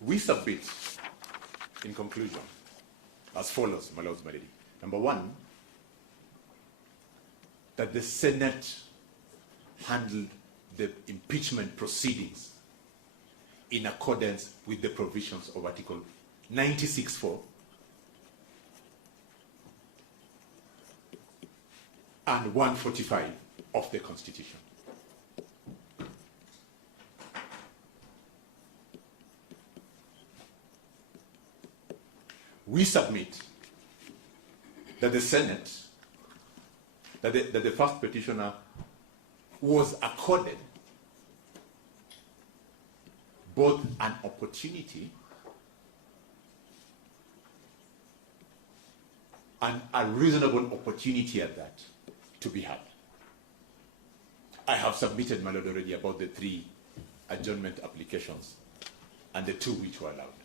We submit, in conclusion, as follows, my lords, my lady. Number one, that the Senate handled the impeachment proceedings in accordance with the provisions of Article 96(4) and 145 of the Constitution. We submit that the Senate, that the first petitioner was accorded both an opportunity and a reasonable opportunity at that to be had. I have submitted, my lord, already about the 3 adjournment applications and the 2 which were allowed.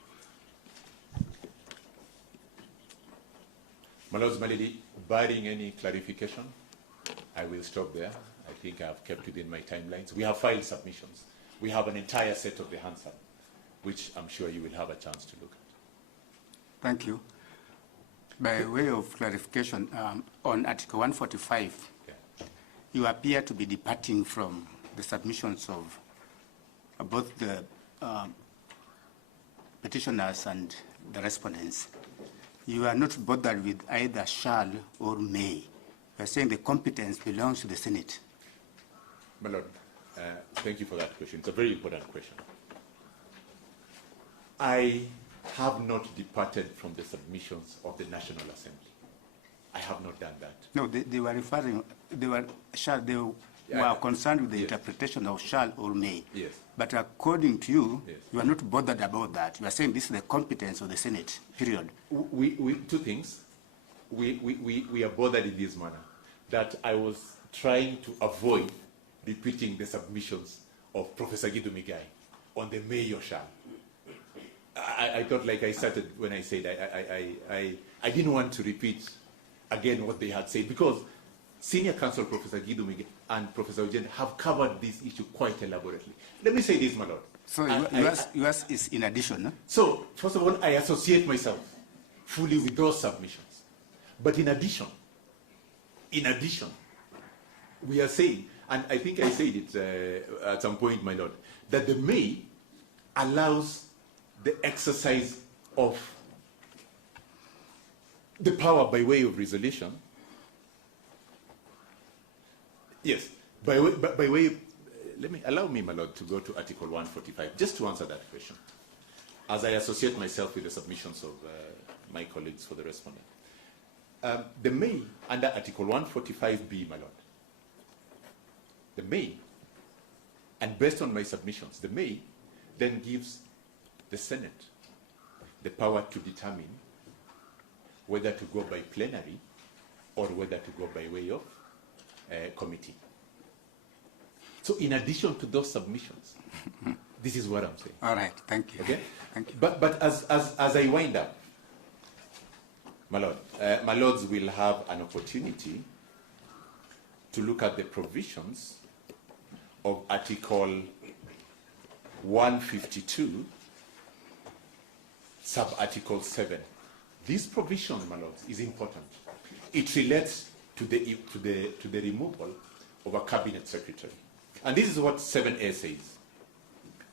My lords, my lady, barring any clarification, I will stop there. I think I have kept within my timelines. We have filed submissions. We have an entire set of the Hansard, which I'm sure you will have a chance to look at. Thank you. By way of clarification, on Article 145, you appear to be departing from the submissions of both the petitioners and the respondents. You are not bothered with either shall or may. You are saying the competence belongs to the Senate. My lord, thank you for that question. It's a very important question. I have not departed from the submissions of the National Assembly. I have not done that. No, they were referring, they were concerned with the interpretation of shall or may. Yes. But according to you, yes, you are not bothered about that. You are saying this is the competence of the Senate, period. Two things. We are bothered in this manner, that I was trying to avoid repeating the submissions of Professor Gidu Migai on the may or shall. I thought, like I started when I said, I didn't want to repeat again what they had said, because Senior Counsel Professor Gidu Migai and Professor Eugene have covered this issue quite elaborately. Let me say this, my lord. So yours is in addition, no? So, first of all, I associate myself fully with those submissions. But in addition, we are saying, and I think I said it at some point, my lord, that the may allows the exercise of the power by way of resolution. Yes, by way of, allow me, my lord, to go to Article 145, just to answer that question, as I associate myself with the submissions of my colleagues for the respondent. The may, under Article 145B, my lord, the may, and based on my submissions, the may then gives the Senate the power to determine whether to go by plenary or whether to go by way of committee. So in addition to those submissions, this is what I'm saying. All right, thank you. Okay? Thank you. But as I wind up, my lord, my lords will have an opportunity to look at the provisions of Article 152, sub-Article 7. This provision, my lords, is important. It relates to the removal of a cabinet secretary. And this is what 7A says.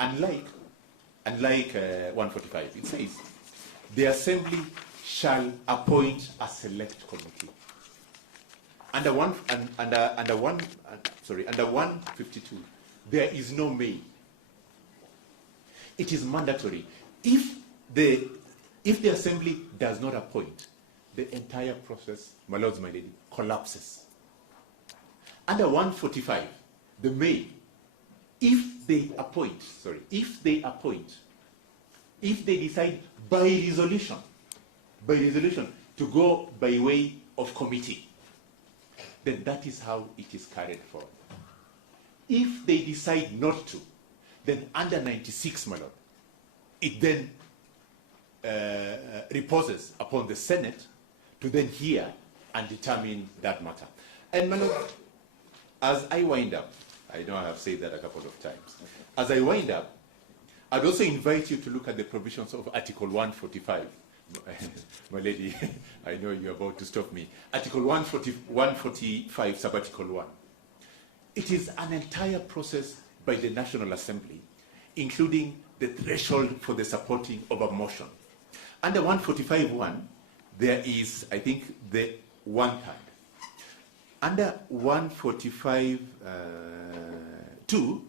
Unlike 145, it says, the Assembly shall appoint a select committee. Under 152, there is no may. It is mandatory. If the Assembly does not appoint, the entire process, my lords, my lady, collapses. Under 145, the may, if they decide by resolution to go by way of committee, then that is how it is carried forward. If they decide not to, then under 96, my lord, it then reposes upon the Senate to then hear and determine that matter. And my lord, as I wind up, I know I have said that a couple of times, as I wind up, I'd also invite you to look at the provisions of Article 145. My lady, I know you're about to stop me. Article 145, sub-article 1. It is an entire process by the National Assembly, including the threshold for the supporting of a motion. Under 145.1, there is, I think, the one-third. Under 145.2,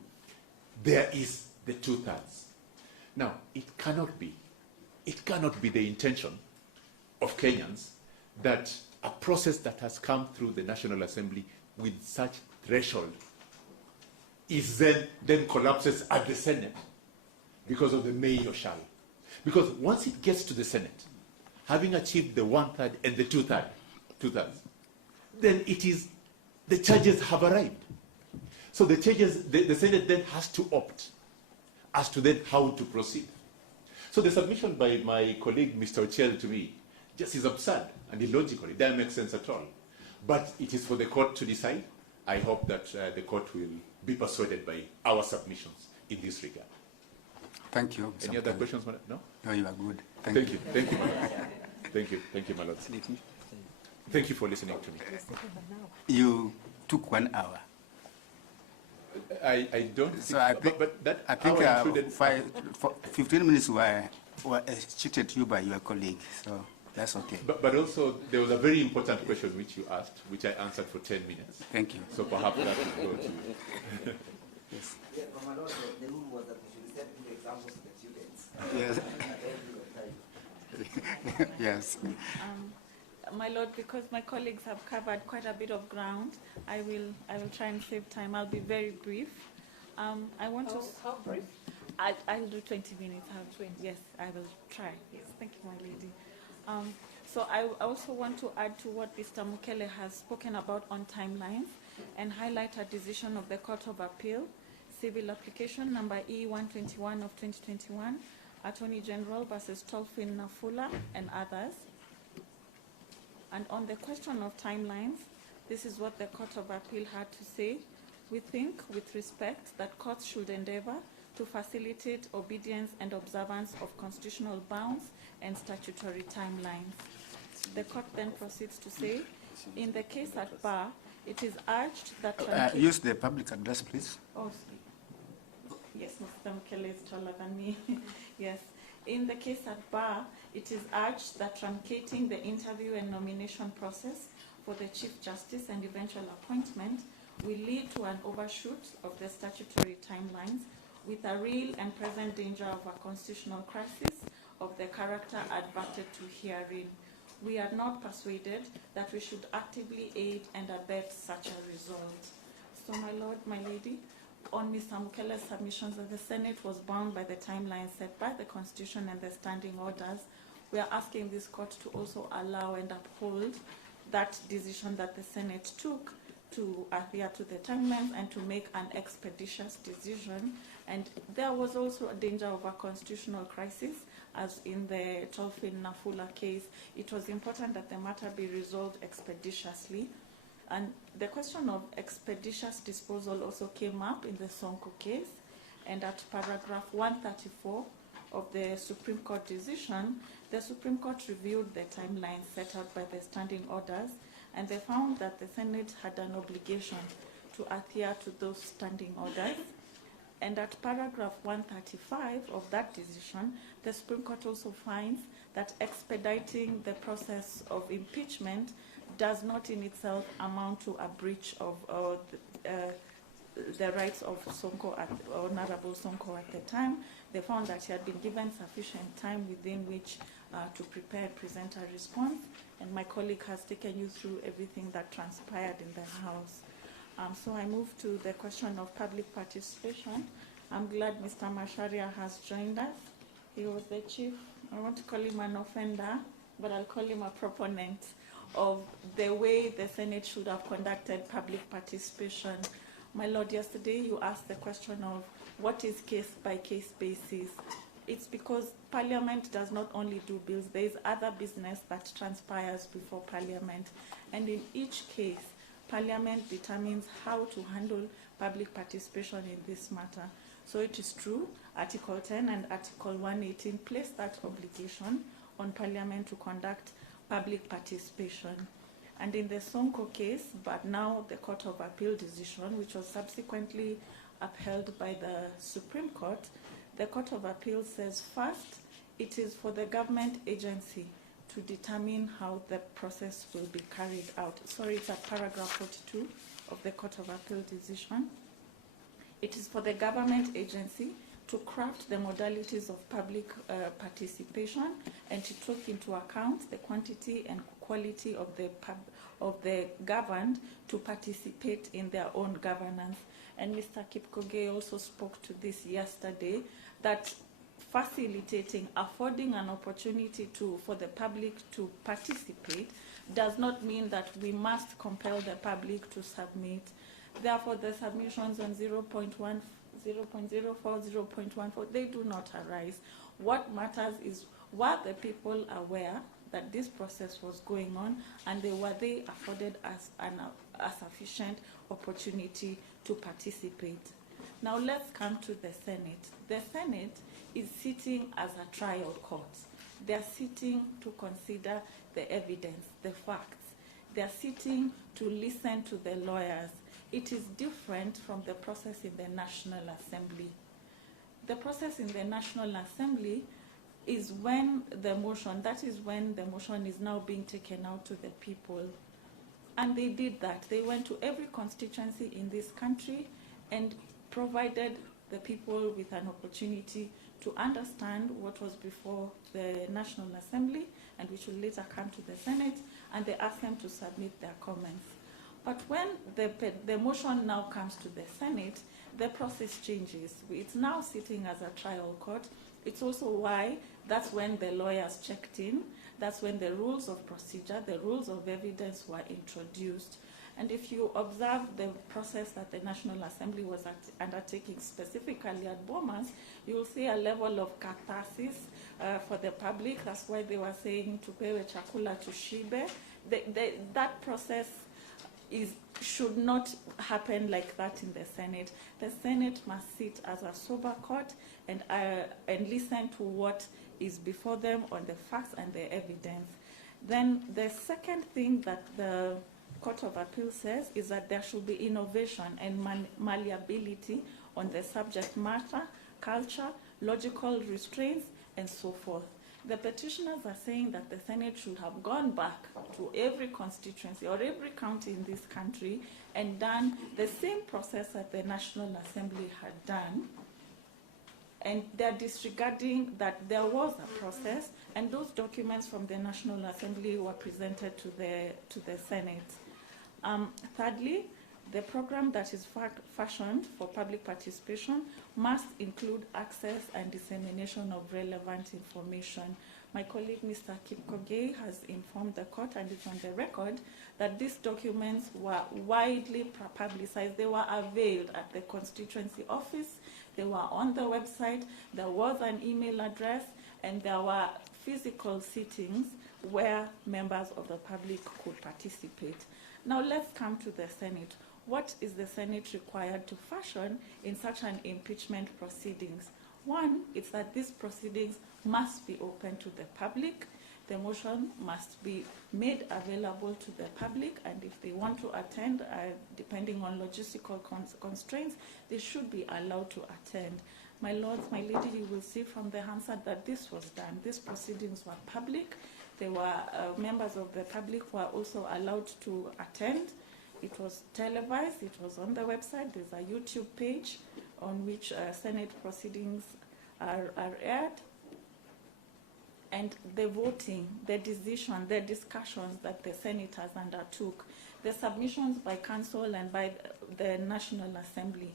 there is the two-thirds. Now, it cannot be the intention of Kenyans that a process that has come through the National Assembly with such threshold is then collapses at the Senate because of the may or shall. Because once it gets to the Senate, having achieved the one-third and the two-thirds, then it is, the charges have arrived. So the Senate then has to opt as to then how to proceed. So the submission by my colleague, Mr. Ochel, to me, just is absurd and illogical. It doesn't make sense at all. But it is for the court to decide. I hope that the court will be persuaded by our submissions in this regard. Thank you. Any other questions, madam? No? No, you are good. Thank you. Thank you, my lord. Thank you. Thank you, my lord. Thank you for listening to me. You took 1 hour. I don't So think, but that I think hour included 15 minutes were cheated to you by your colleague, so that's okay. But also, there was a very important question which you asked, which I answered for 10 minutes. Thank you. So perhaps that will go to you. Yes. Yeah, but my lord, the rule was that we should set good examples to the students. Yes. Yes. My lord, because my colleagues have covered quite a bit of ground, I will try and save time. I'll be very brief. I want to. How brief? I'll do 20 minutes. Yes, I will try. Yes, thank you, my lady. So I also want to add to what Mr. Mukele has spoken about on timelines and highlight a decision of the Court of Appeal, civil application number E121 of 2021, Attorney General versus Tolfin Nafula and others. And on the question of timelines, this is what the Court of Appeal had to say. We think, with respect, that courts should endeavor to facilitate obedience and observance of constitutional bounds and statutory timelines. The court then proceeds to say, in the case at bar, it is urged that... use the public address, please. Oh, yes, Mr. Mukele is taller than me. Yes. In the case at bar, it is urged that truncating the interview and nomination process for the Chief Justice and eventual appointment will lead to an overshoot of the statutory timelines with a real and present danger of a constitutional crisis of the character adverted to herein. We are not persuaded that we should actively aid and abet such a result. So, my lord, my lady, on Mr. Mukele's submissions that the Senate was bound by the timeline set by the Constitution and the standing orders, we are asking this court to also allow and uphold that decision that the Senate took to adhere to the timelines and to make an expeditious decision. And there was also a danger of a constitutional crisis, as in the Tolfin Nafula case. It was important that the matter be resolved expeditiously. And the question of expeditious disposal also came up in the Sonko case. And at paragraph 134 of the Supreme Court decision, the Supreme Court reviewed the timeline set out by the standing orders, and they found that the Senate had an obligation to adhere to those standing orders. And at paragraph 135 of that decision, the Supreme Court also finds that expediting the process of impeachment does not in itself amount to a breach of the rights of Sonko, Honorable Sonko at the time. They found that he had been given sufficient time within which to prepare and present a response, and my colleague has taken you through everything that transpired in the House. So I move to the question of public participation. I'm glad Mr. Masharia has joined us. He was the chief, I want to call him an offender, but I'll call him a proponent of the way the Senate should have conducted public participation. My Lord, yesterday you asked the question of what is case-by-case basis. It's because Parliament does not only do bills, there is other business that transpires before Parliament. And in each case, Parliament determines how to handle public participation in this matter. So it is true, Article 10 and Article 118 place that obligation on Parliament to conduct public participation. And in the Sonko case, but now the Court of Appeal decision, which was subsequently upheld by the Supreme Court, the Court of Appeal says first, it is for the government agency to determine how the process will be carried out. Sorry, it's at paragraph 42 of the Court of Appeal decision. It is for the government agency to craft the modalities of public participation and to take into account the quantity and quality of the governed to participate in their own governance. And Mr. Kipkoge also spoke to this yesterday, that facilitating, affording an opportunity for the public to participate does not mean that we must compel the public to submit. Therefore, the submissions on 0.1, 0.04, 0.14, they do not arise. What matters is, were the people aware that this process was going on, and were they afforded as a sufficient opportunity to participate? Now let's come to the Senate. The Senate is sitting as a trial court. They're sitting to consider the evidence, the facts. They're sitting to listen to the lawyers. It is different from the process in the National Assembly. The process in the National Assembly is when the motion, that is when the motion is now being taken out to the people. And they did that. They went to every constituency in this country and provided the people with an opportunity to understand what was before the National Assembly, and which will later come to the Senate, and they asked them to submit their comments. But when the motion now comes to the Senate, the process changes. It's now sitting as a trial court. It's also why that's when the lawyers checked in. That's when the rules of procedure, the rules of evidence were introduced. And if you observe the process that the National Assembly was undertaking, specifically at Bomas, you will see a level of catharsis for the public. That's why they were saying tupewe chakula tushibe. That process should not happen like that in the Senate. The Senate must sit as a sober court and listen to what is before them on the facts and the evidence. Then the second thing that the Court of Appeal says is that there should be innovation and malleability on the subject matter, culture, logical restraints, and so forth. The petitioners are saying that the Senate should have gone back to every constituency or every county in this country and done the same process that the National Assembly had done. And they're disregarding that there was a process, and those documents from the National Assembly were presented to the Senate. Thirdly, the program that is fashioned for public participation must include access and dissemination of relevant information. My colleague, Mr. Kipkoge, has informed the court, and it's on the record, that these documents were widely publicized. They were availed at the constituency office. They were on the website. There was an email address, and there were physical sittings where members of the public could participate. Now let's come to the Senate. What is the Senate required to fashion in such an impeachment proceedings? One is that these proceedings must be open to the public. The motion must be made available to the public, and if they want to attend, depending on logistical constraints, they should be allowed to attend. My lords, my lady, you will see from the answer that this was done. These proceedings were public. They were members of the public were also allowed to attend. It was televised. It was on the website. There's a YouTube page on which Senate proceedings are aired. And the voting, the decision, the discussions that the senators undertook, the submissions by council and by the National Assembly,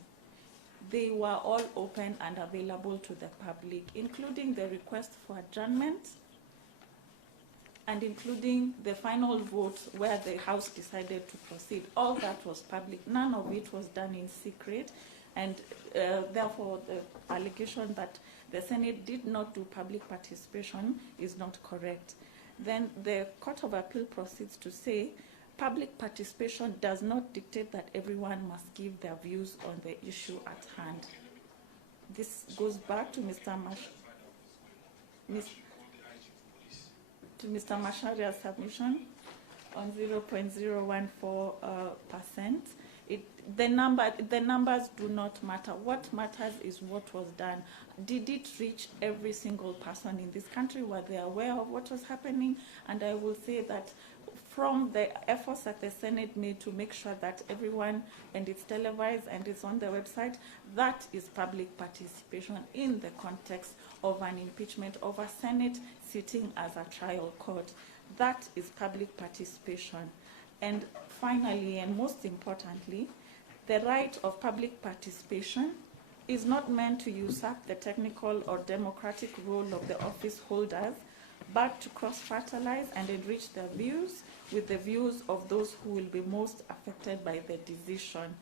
they were all open and available to the public, including the request for adjournment and including the final vote where the House decided to proceed. All that was public. None of it was done in secret, and therefore the allegation that the Senate did not do public participation is not correct. Then the Court of Appeal proceeds to say public participation does not dictate that everyone must give their views on the issue at hand. this goes back to Mr. Masharia's submission on 0.014%. The numbers do not matter. What matters is what was done. Did it reach every single person in this country? Were they aware of what was happening? And I will say that from the efforts that the Senate made to make sure that everyone, and it's televised and it's on the website, that is public participation in the context of an impeachment of a Senate sitting as a trial court. That is public participation. And finally, and most importantly, the right of public participation is not meant to usurp the technical or democratic role of the office holders, but to cross-fertilize and enrich their views with the views of those who will be most affected by the decision.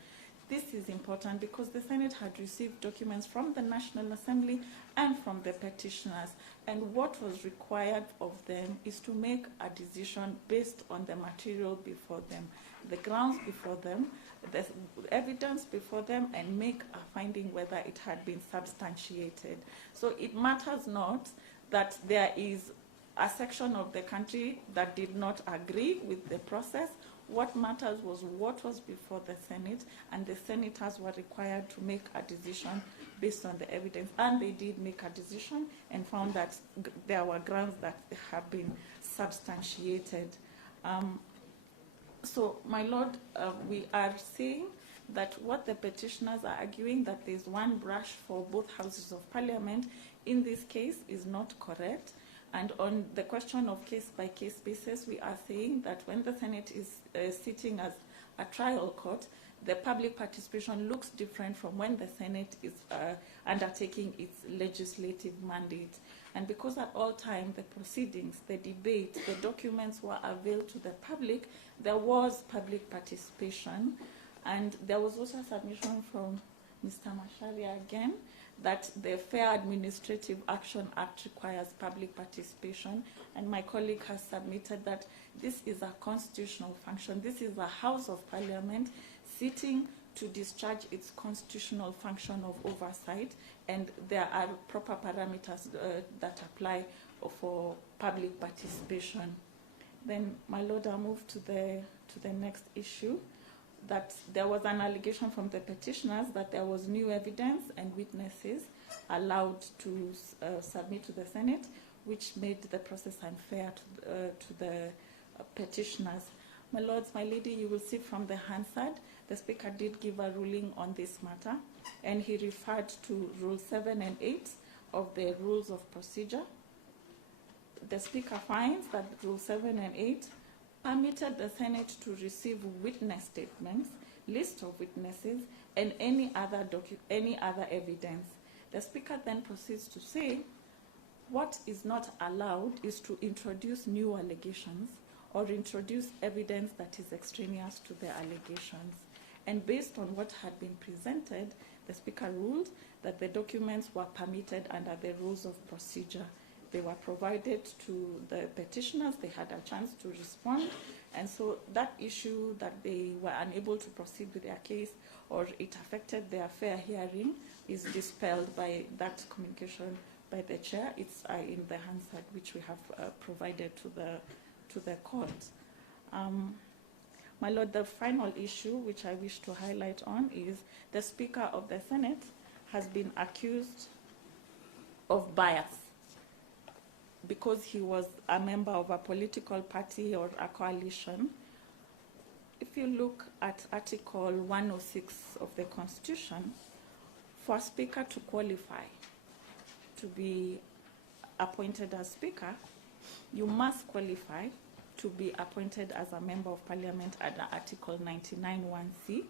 This is important because the Senate had received documents from the National Assembly and from the petitioners, and what was required of them is to make a decision based on the material before them, the grounds before them, the evidence before them, and make a finding whether it had been substantiated. So it matters not that there is a section of the country that did not agree with the process. What matters was what was before the Senate, and the senators were required to make a decision based on the evidence. And they did make a decision and found that there were grounds that have been substantiated. So, my Lord, we are saying that what the petitioners are arguing, that there's one brush for both houses of parliament, in this case is not correct. And on the question of case-by-case basis, we are saying that when the Senate is sitting as a trial court, the public participation looks different from when the Senate is undertaking its legislative mandate. And because at all times the proceedings, the debate, the documents were available to the public, there was public participation. And there was also a submission from Mr. Masharia again, that the Fair Administrative Action Act requires public participation, and my colleague has submitted that this is a constitutional function. This is a House of Parliament sitting to discharge its constitutional function of oversight, and there are proper parameters that apply for public participation. Then, my Lord, I'll move to the next issue, that there was an allegation from the petitioners that there was new evidence and witnesses allowed to submit to the Senate, which made the process unfair to the petitioners. My Lords, my Lady, you will see from the Hansard, the Speaker did give a ruling on this matter, and he referred to Rule 7 and 8 of the Rules of Procedure. The Speaker finds that Rule 7 and 8 permitted the Senate to receive witness statements, list of witnesses, and any other evidence. The Speaker then proceeds to say, what is not allowed is to introduce new allegations or introduce evidence that is extraneous to the allegations. And based on what had been presented, the Speaker ruled that the documents were permitted under the Rules of Procedure. They were provided to the petitioners, they had a chance to respond, and so that issue that they were unable to proceed with their case or it affected their fair hearing is dispelled by that communication by the chair. It's in the Hansard which we have provided to the court. My Lord, the final issue which I wish to highlight on is the Speaker of the Senate has been accused of bias because he was a member of a political party or a coalition. If you look at Article 106 of the Constitution, for a Speaker to qualify to be appointed as Speaker, you must qualify to be appointed as a Member of Parliament under Article 99(1)(c).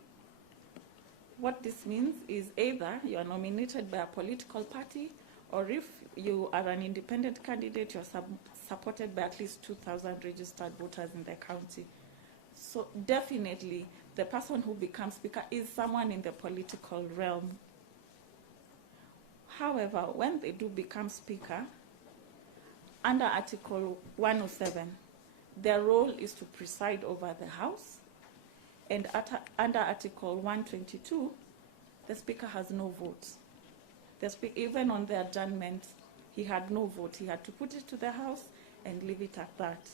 What this means is either you are nominated by a political party, or if you are an independent candidate, you're supported by at least 2,000 registered voters in the county. So definitely, the person who becomes Speaker is someone in the political realm. However, when they do become Speaker, under Article 107, their role is to preside over the House, and under Article 122, the Speaker has no votes. Even on the adjournment, he had no vote. He had to put it to the House and leave it at that.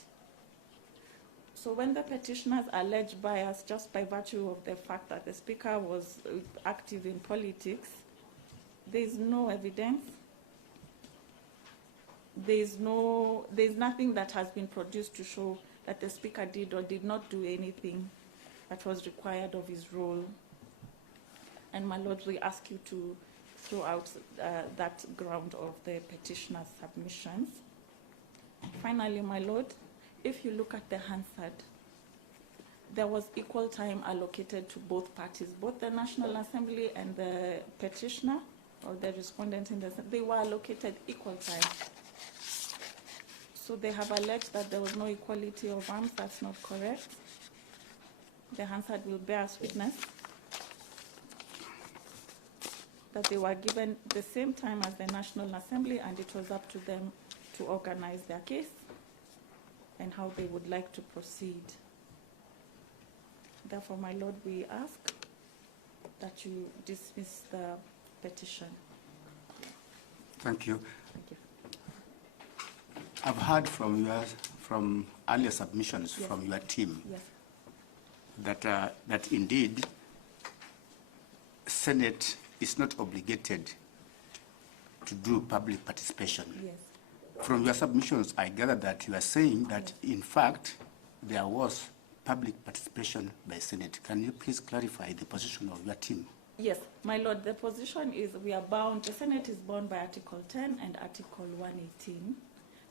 So when the petitioners allege bias just by virtue of the fact that the Speaker was active in politics, there is no evidence. There's nothing that has been produced to show that the Speaker did or did not do anything that was required of his role. And my Lord, we ask you to throw out that ground of the petitioner's submissions. Finally, my Lord, if you look at the Hansard, there was equal time allocated to both parties, both the National Assembly and the petitioner, or the respondent in the Assembly. They were allocated equal time. So they have alleged that there was no equality of arms. That's not correct. The Hansard will bear us witness that they were given the same time as the National Assembly, and it was up to them to organize their case and how they would like to proceed. Therefore, my Lord, we ask that you dismiss the petition. Thank you. Thank you. I've heard from earlier submissions Yes. from your team Yes. that indeed Senate is not obligated to do public participation. Yes. From your submissions, I gather that you are saying that, in fact, there was public participation by Senate. Can you please clarify the position of your team? Yes, my Lord, the position is we are bound, the Senate is bound by Article 10 and Article 118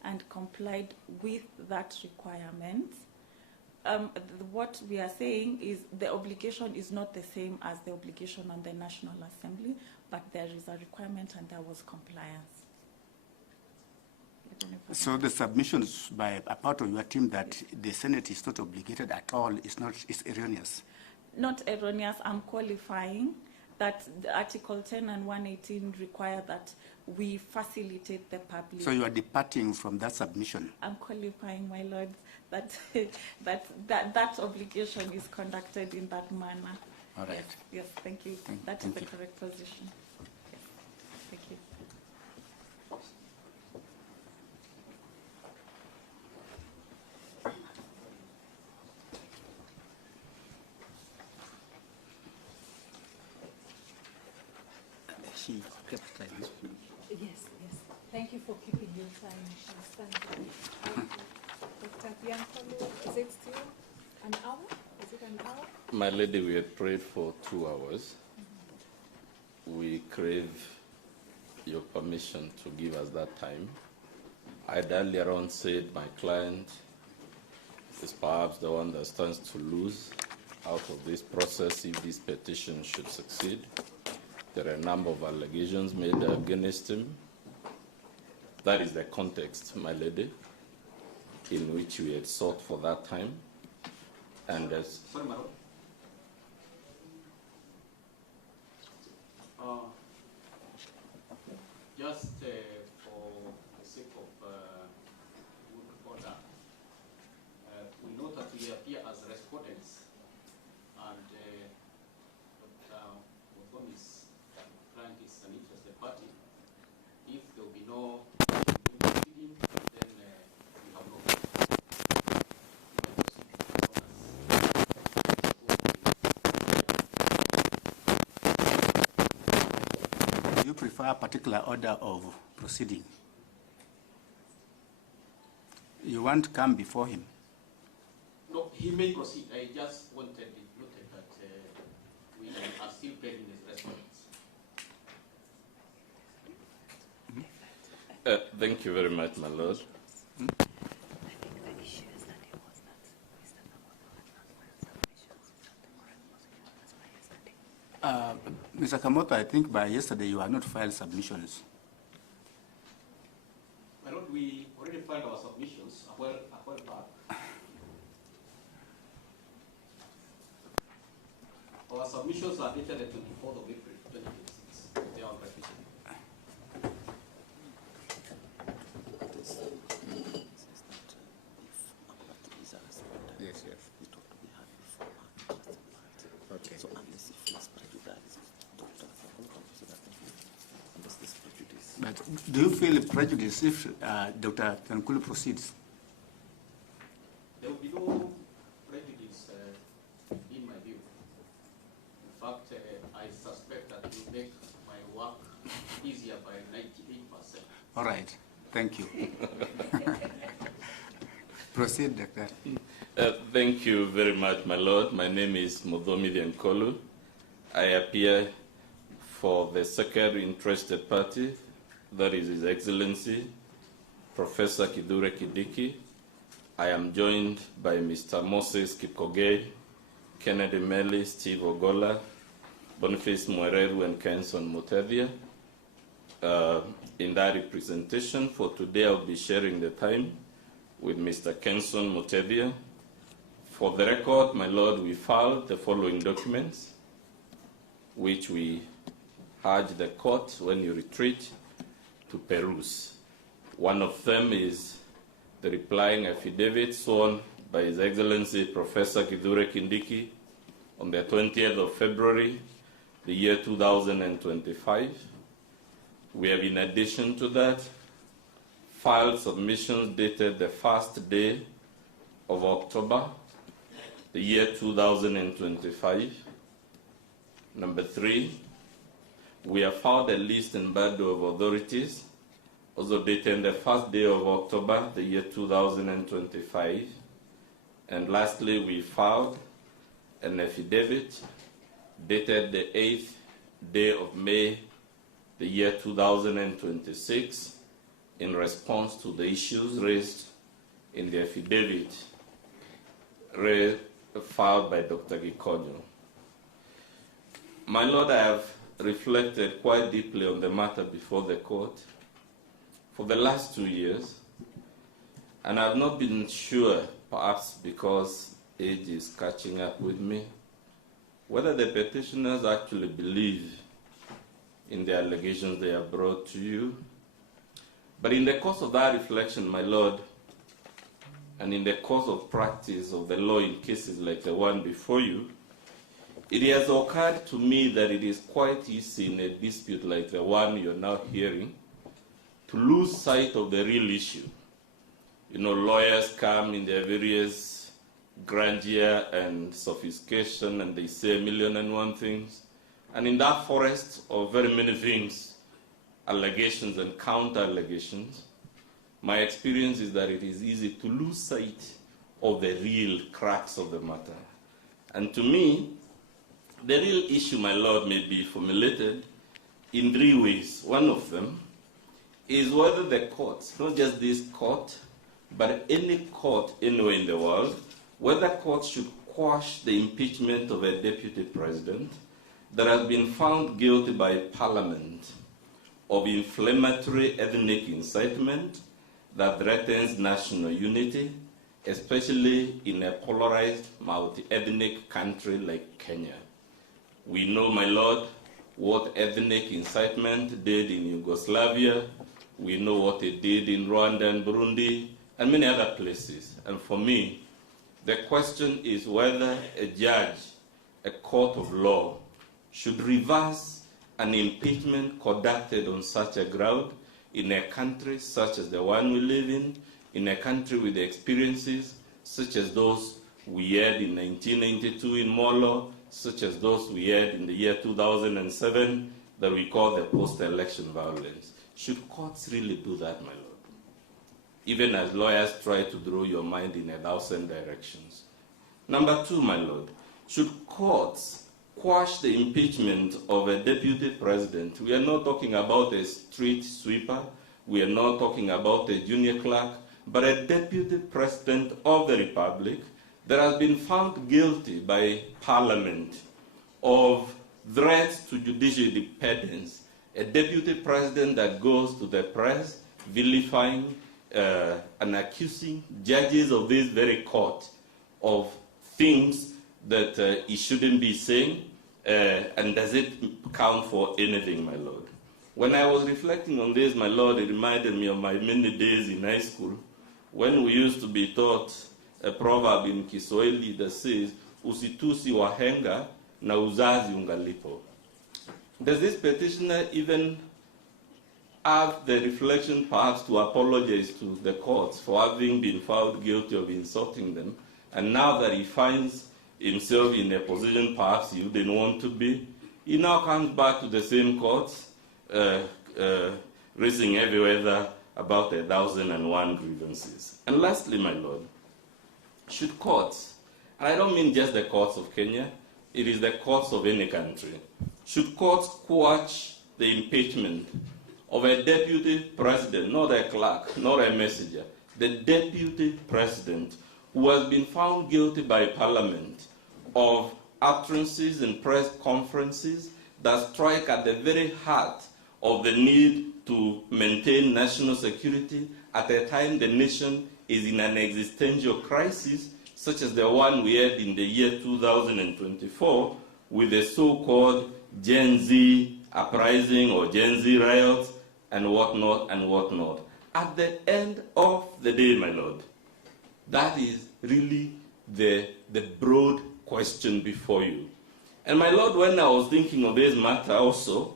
and complied with that requirement. What we are saying is the obligation is not the same as the obligation on the National Assembly, but there is a requirement and there was compliance. So the submissions by a part of your team that the Senate is not obligated at all is erroneous. Not erroneous. I'm qualifying that the Article 10 and 118 require that we facilitate the public. So you are departing from that submission. I'm qualifying, my Lord, that that obligation is conducted in that manner. All right. Yes, thank you. That is thank the you. correct position. Yes. Thank you. She kept time. Yes, yes. Thank you for keeping your time. Thank you. Dr. Biancolo, is it still an hour? Is it an hour? My lady, we had prayed for 2 hours. We crave your permission to give us that time. I had earlier on said my client is perhaps the one that stands to lose out of this process if this petition should succeed. There are a number of allegations made against him. That is the context, my lady, in which we had sought for that time. And as Sorry, Madam. Just for the sake of good order, we know that we appear as respondents, and Dr. Muthoni's client is an interested party. If there will be no proceeding, then we have no. Do you prefer a particular order of proceeding? You want to come before him? No, he may proceed. I just wanted it noted that we are still pending his response. thank you very much, my lord. Mr. Kamoto, I think by yesterday you had not filed submissions. My Lord, we already filed our submissions a while back. Our submissions are dated the 24th of April, 2026. They are on record. Yes, yes. Okay. So unless he feels prejudiced, doctor, unless this Do you feel prejudice if Dr. Tankulu proceeds? There will be no prejudice in my view. In fact, I suspect that it will make my work easier by 98%. All right. Thank you. Proceed, Doctor. Thank you very much, my Lord. My name is Mudhomi Nkolu. I appear for the second interested party, that is His Excellency, Professor Kithure Kindiki. I am joined by Mr. Moses Kipkogei, Kennedy Meli, Steve Ogola, Boniface Mwereru, and Kenson Mutethia. In that representation, for today I'll be sharing the time with Mr. Kenson Mutethia. For the record, my Lord, we filed the following documents, which we urge the court, when you retreat, to peruse. One of them is the replying affidavit sworn by His Excellency Professor Kithure Kindiki on the 20th of February, the year 2025. We have, in addition to that, filed submissions dated the first day of October, the year 2025. Number 3, we have filed a list and battle of authorities, also dated the first day of October, the year 2025. And lastly, we filed an affidavit dated the 8th day of May, the year 2026, in response to the issues raised in the affidavit filed by Dr. Gikonyo. My Lord, I have reflected quite deeply on the matter before the court for the last 2 years, and I have not been sure, perhaps because age is catching up with me, whether the petitioners actually believe in the allegations they have brought to you. But in the course of that reflection, my Lord, and in the course of practice of the law in cases like the one before you, it has occurred to me that it is quite easy in a dispute like the one you're now hearing to lose sight of the real issue. You know, lawyers come in their various grandeur and sophistication, and they say 1,000,001 things. And in that forest of very many things, allegations and counter-allegations, my experience is that it is easy to lose sight of the real crux of the matter. And to me, the real issue, my Lord, may be formulated in 3 ways. One of them is whether the courts, not just this court, but any court anywhere in the world, whether courts should quash the impeachment of a deputy president that has been found guilty by Parliament of inflammatory ethnic incitement that threatens national unity, especially in a polarized, multi-ethnic country like Kenya. We know, my Lord, what ethnic incitement did in Yugoslavia. We know what it did in Rwanda and Burundi and many other places. And for me, the question is whether a judge, a court of law, should reverse an impeachment conducted on such a ground in a country such as the one we live in a country with experiences such as those we had in 1992 in Molo, such as those we had in the year 2007 that we call the post-election violence. Should courts really do that, my Lord? Even as lawyers try to draw your mind in 1,000 directions. Number 2, my Lord, should courts quash the impeachment of a deputy president? We are not talking about a street sweeper. We are not talking about a junior clerk, but a deputy president of the Republic that has been found guilty by Parliament of threats to judicial independence. A deputy president that goes to the press vilifying and accusing judges of this very court of things that he shouldn't be saying, and does it count for anything, my Lord? When I was reflecting on this, my Lord, it reminded me of my many days in high school when we used to be taught a proverb in Kiswahili that says, usitusi wahenga na uzazi ungalipo. Does this petitioner even have the reflection perhaps to apologize to the courts for having been found guilty of insulting them. And now that he finds himself in a position perhaps he didn't want to be, he now comes back to the same courts, raising heavy weather about 1,001 grievances. And lastly, my Lord, should courts, and I don't mean just the courts of Kenya, it is the courts of any country, should courts quash the impeachment of a deputy president, not a clerk, not a messenger, the deputy president who has been found guilty by Parliament of utterances and press conferences that strike at the very heart of the need to maintain national security at a time the nation is in an existential crisis, such as the one we had in the year 2024 with the so-called Gen Z uprising or Gen Z riots and whatnot and whatnot. At the end of the day, my Lord, that is really the broad question before you. And my Lord, when I was thinking of this matter also,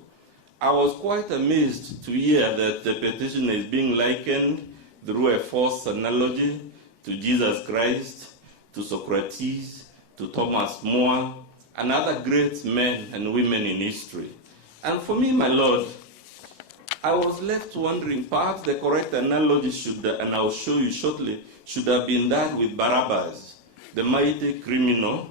I was quite amazed to hear that the petitioner is being likened through a false analogy to Jesus Christ, to Socrates, to Thomas More, and other great men and women in history. And for me, my Lord, I was left wondering, perhaps the correct analogy should, and I'll show you shortly, should have been that with Barabbas, the mighty criminal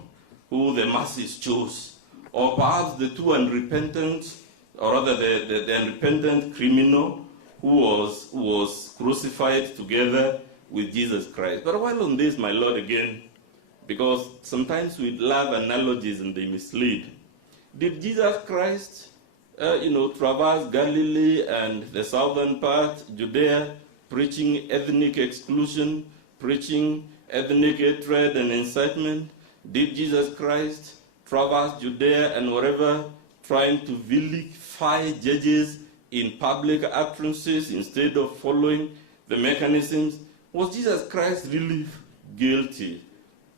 who the masses chose, or perhaps the two unrepentant, or rather the unrepentant criminal who was crucified together with Jesus Christ. But while on this, my Lord, again, because sometimes we love analogies and they mislead, did Jesus Christ traverse Galilee and the southern part, Judea, preaching ethnic exclusion, preaching ethnic hatred and incitement? Did Jesus Christ traverse Judea and wherever, trying to vilify judges in public utterances instead of following the mechanisms? Was Jesus Christ really guilty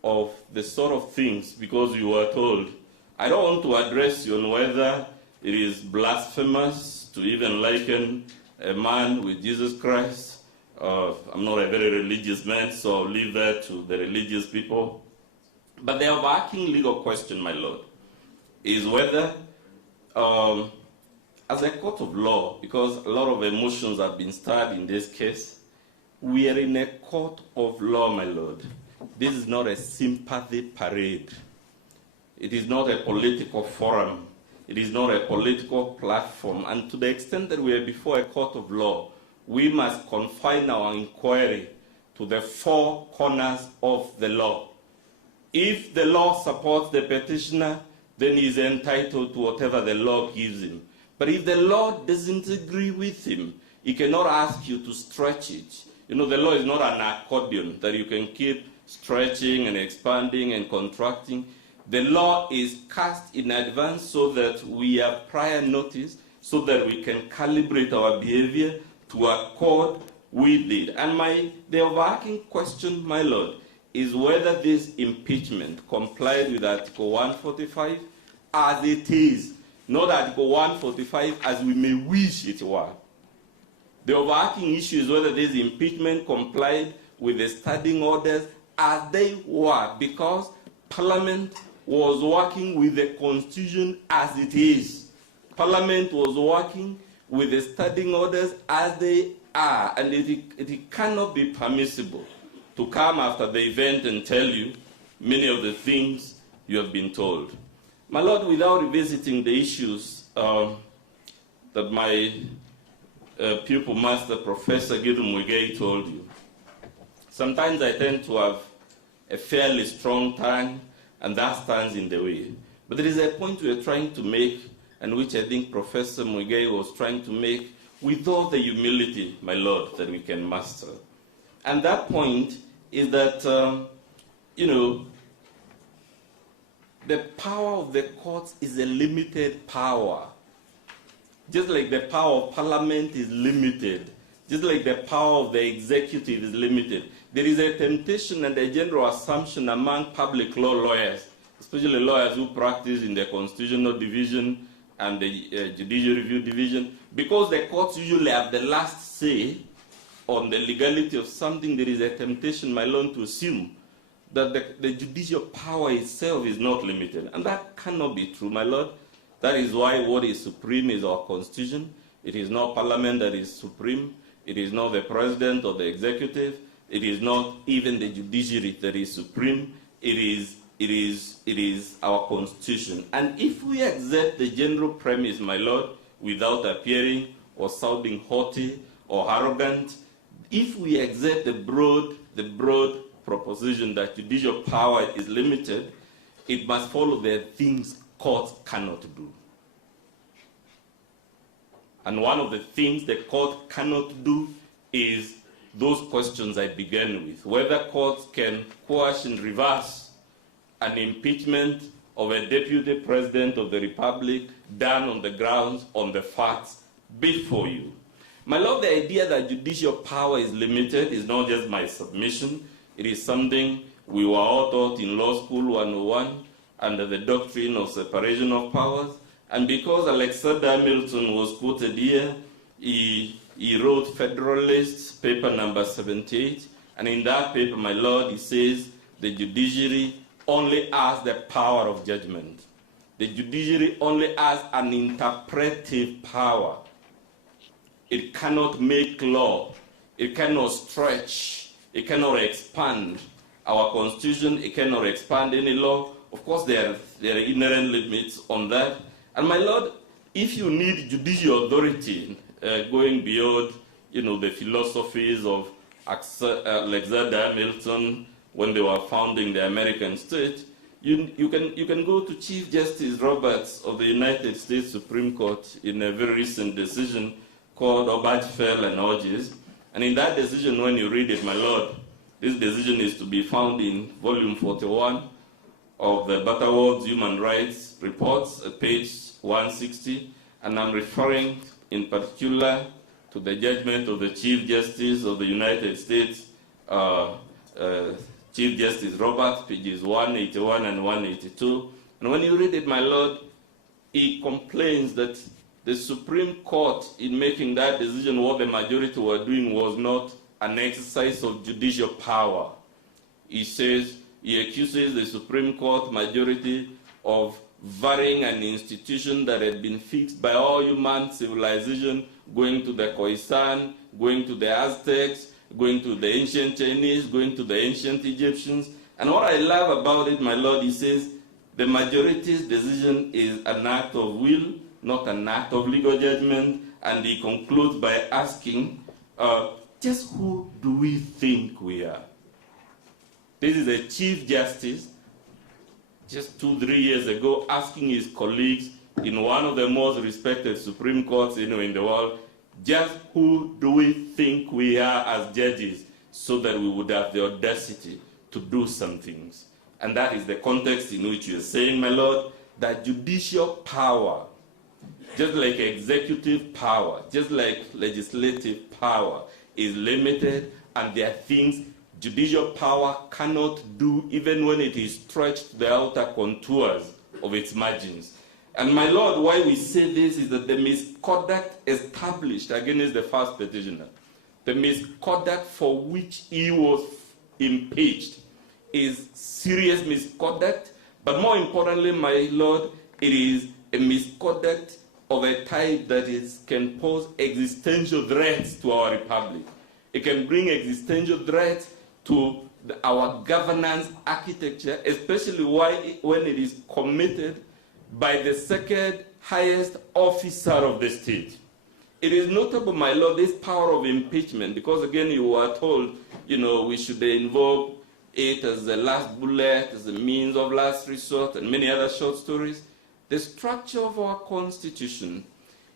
of the sort of things? Because you were told, I don't want to address you on whether it is blasphemous to even liken a man with Jesus Christ. I'm not a very religious man, so I'll leave that to the religious people. But the overarching legal question, my Lord, is whether, as a court of law, because a lot of emotions have been stirred in this case, we are in a court of law, my Lord. This is not a sympathy parade. It is not a political forum. It is not a political platform. And to the extent that we are before a court of law, we must confine our inquiry to the four corners of the law. If the law supports the petitioner, then he is entitled to whatever the law gives him. But if the law doesn't agree with him, he cannot ask you to stretch it. The law is not an accordion that you can keep stretching and expanding and contracting. The law is cast in advance so that we have prior notice, so that we can calibrate our behavior to accord with it. And the overarching question, my Lord, is whether this impeachment complied with Article 145 as it is, not Article 145 as we may wish it were. The overarching issue is whether this impeachment complied with the standing orders as they were, because Parliament was working with the Constitution as it is. Parliament was working with the standing orders as they are, and it cannot be permissible to come after the event and tell you many of the things you have been told. My Lord, without revisiting the issues that my pupil master, Professor Gideon Muigai, told you, sometimes I tend to have a fairly strong tongue, and that stands in the way. But there is a point we are trying to make, and which I think Professor Muigai was trying to make with all the humility, my Lord, that we can master. And that point is that, the power of the courts is a limited power. Just like the power of Parliament is limited, just like the power of the executive is limited. There is a temptation and a general assumption among public law lawyers, especially lawyers who practice in the constitutional division and the Judicial Review Division, because the courts usually have the last say on the legality of something, there is a temptation, my Lord, to assume that the judicial power itself is not limited. And that cannot be true, my Lord. That is why what is supreme is our Constitution. It is not Parliament that is supreme. It is not the President or the Executive. It is not even the judiciary that is supreme. It is our Constitution. And if we accept the general premise, my Lord, without appearing or sounding haughty or arrogant, if we accept the broad proposition that judicial power is limited, it must follow the things courts cannot do. And one of the things the court cannot do is those questions I began with, whether courts can quash and reverse an impeachment of a Deputy President of the Republic done on the grounds, on the facts before you. My Lord, the idea that judicial power is limited is not just my submission. It is something we were all taught in Law School 101 under the doctrine of separation of powers. And because Alexander Hamilton was quoted here, he wrote Federalists, paper number 78. And in that paper, my Lord, he says the judiciary only has the power of judgment. The judiciary only has an interpretive power. It cannot make law. It cannot stretch. It cannot expand our Constitution. It cannot expand any law. Of course, there are inherent limits on that. And my Lord, if you need judicial authority going beyond, the philosophies of Alexander Hamilton when they were founding the American state, you can go to Chief Justice Roberts of the United States Supreme Court in a very recent decision called Obergefell and Hodges. And in that decision, when you read it, my Lord, this decision is to be found in volume 41 of the Butterworth's Human Rights Reports, page 160. And I'm referring in particular to the judgment of the Chief Justice of the United States, Chief Justice Roberts, pages 181 and 182. And when you read it, my Lord, he complains that the Supreme Court, in making that decision, what the majority were doing was not an exercise of judicial power. He says, he accuses the Supreme Court majority of varying an institution that had been fixed by all human civilization, going to the Khoisan, going to the Aztecs, going to the ancient Chinese, going to the ancient Egyptians. And what I love about it, my Lord, he says, the majority's decision is an act of will, not an act of legal judgment. And he concludes by asking, just who do we think we are? This is a Chief Justice, just 2-3 years ago, asking his colleagues in one of the most respected Supreme Courts in the world, just who do we think we are as judges so that we would have the audacity to do some things? And that is the context in which you are saying, my Lord, that judicial power, just like executive power, just like legislative power, is limited, and there are things judicial power cannot do even when it is stretched to the outer contours of its margins. And my Lord, why we say this is that the misconduct established against the first petitioner, the misconduct for which he was impeached, is serious misconduct, but more importantly, my Lord, it is a misconduct of a type that can pose existential threats to our republic. It can bring existential threats to our governance architecture, especially when it is committed by the second highest officer of the state. It is notable, my Lord, this power of impeachment, because again you were told, we should invoke it as the last bullet, as a means of last resort, and many other short stories. The structure of our Constitution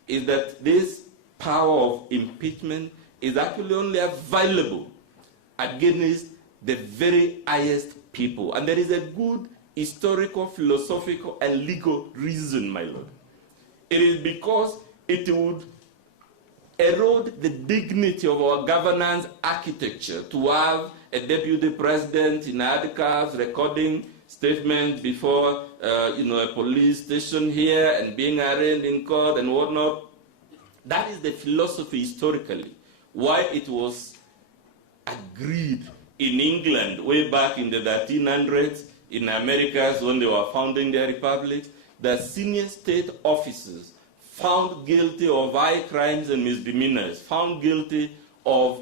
is that this power of impeachment is actually only available against the very highest people. And there is a good historical, philosophical, and legal reason, my Lord. It is because it would erode the dignity of our governance architecture to have a deputy president in handcuffs recording statement before a police station here and being arraigned in court and whatnot. That is the philosophy historically, why it was agreed in England way back in the 1300s, in Americas when they were founding their republics, that senior state officers found guilty of high crimes and misdemeanors, found guilty of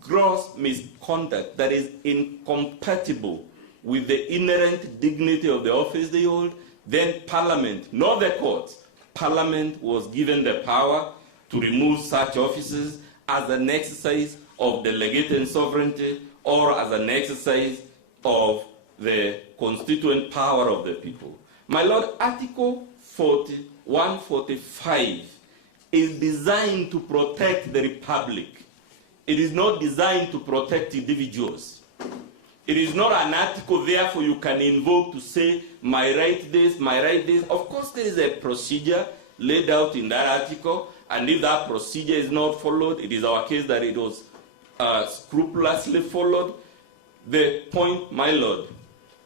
gross misconduct that is incompatible with the inherent dignity of the office they hold, then Parliament, not the courts, Parliament was given the power to remove such officers as an exercise of delegated sovereignty or as an exercise of the constituent power of the people. My Lord, Article 145 is designed to protect the Republic. It is not designed to protect individuals. It is not an article, therefore, you can invoke to say, my right this, my right this. Of course, there is a procedure laid out in that article, and if that procedure is not followed, it is our case that it was scrupulously followed. The point, my Lord,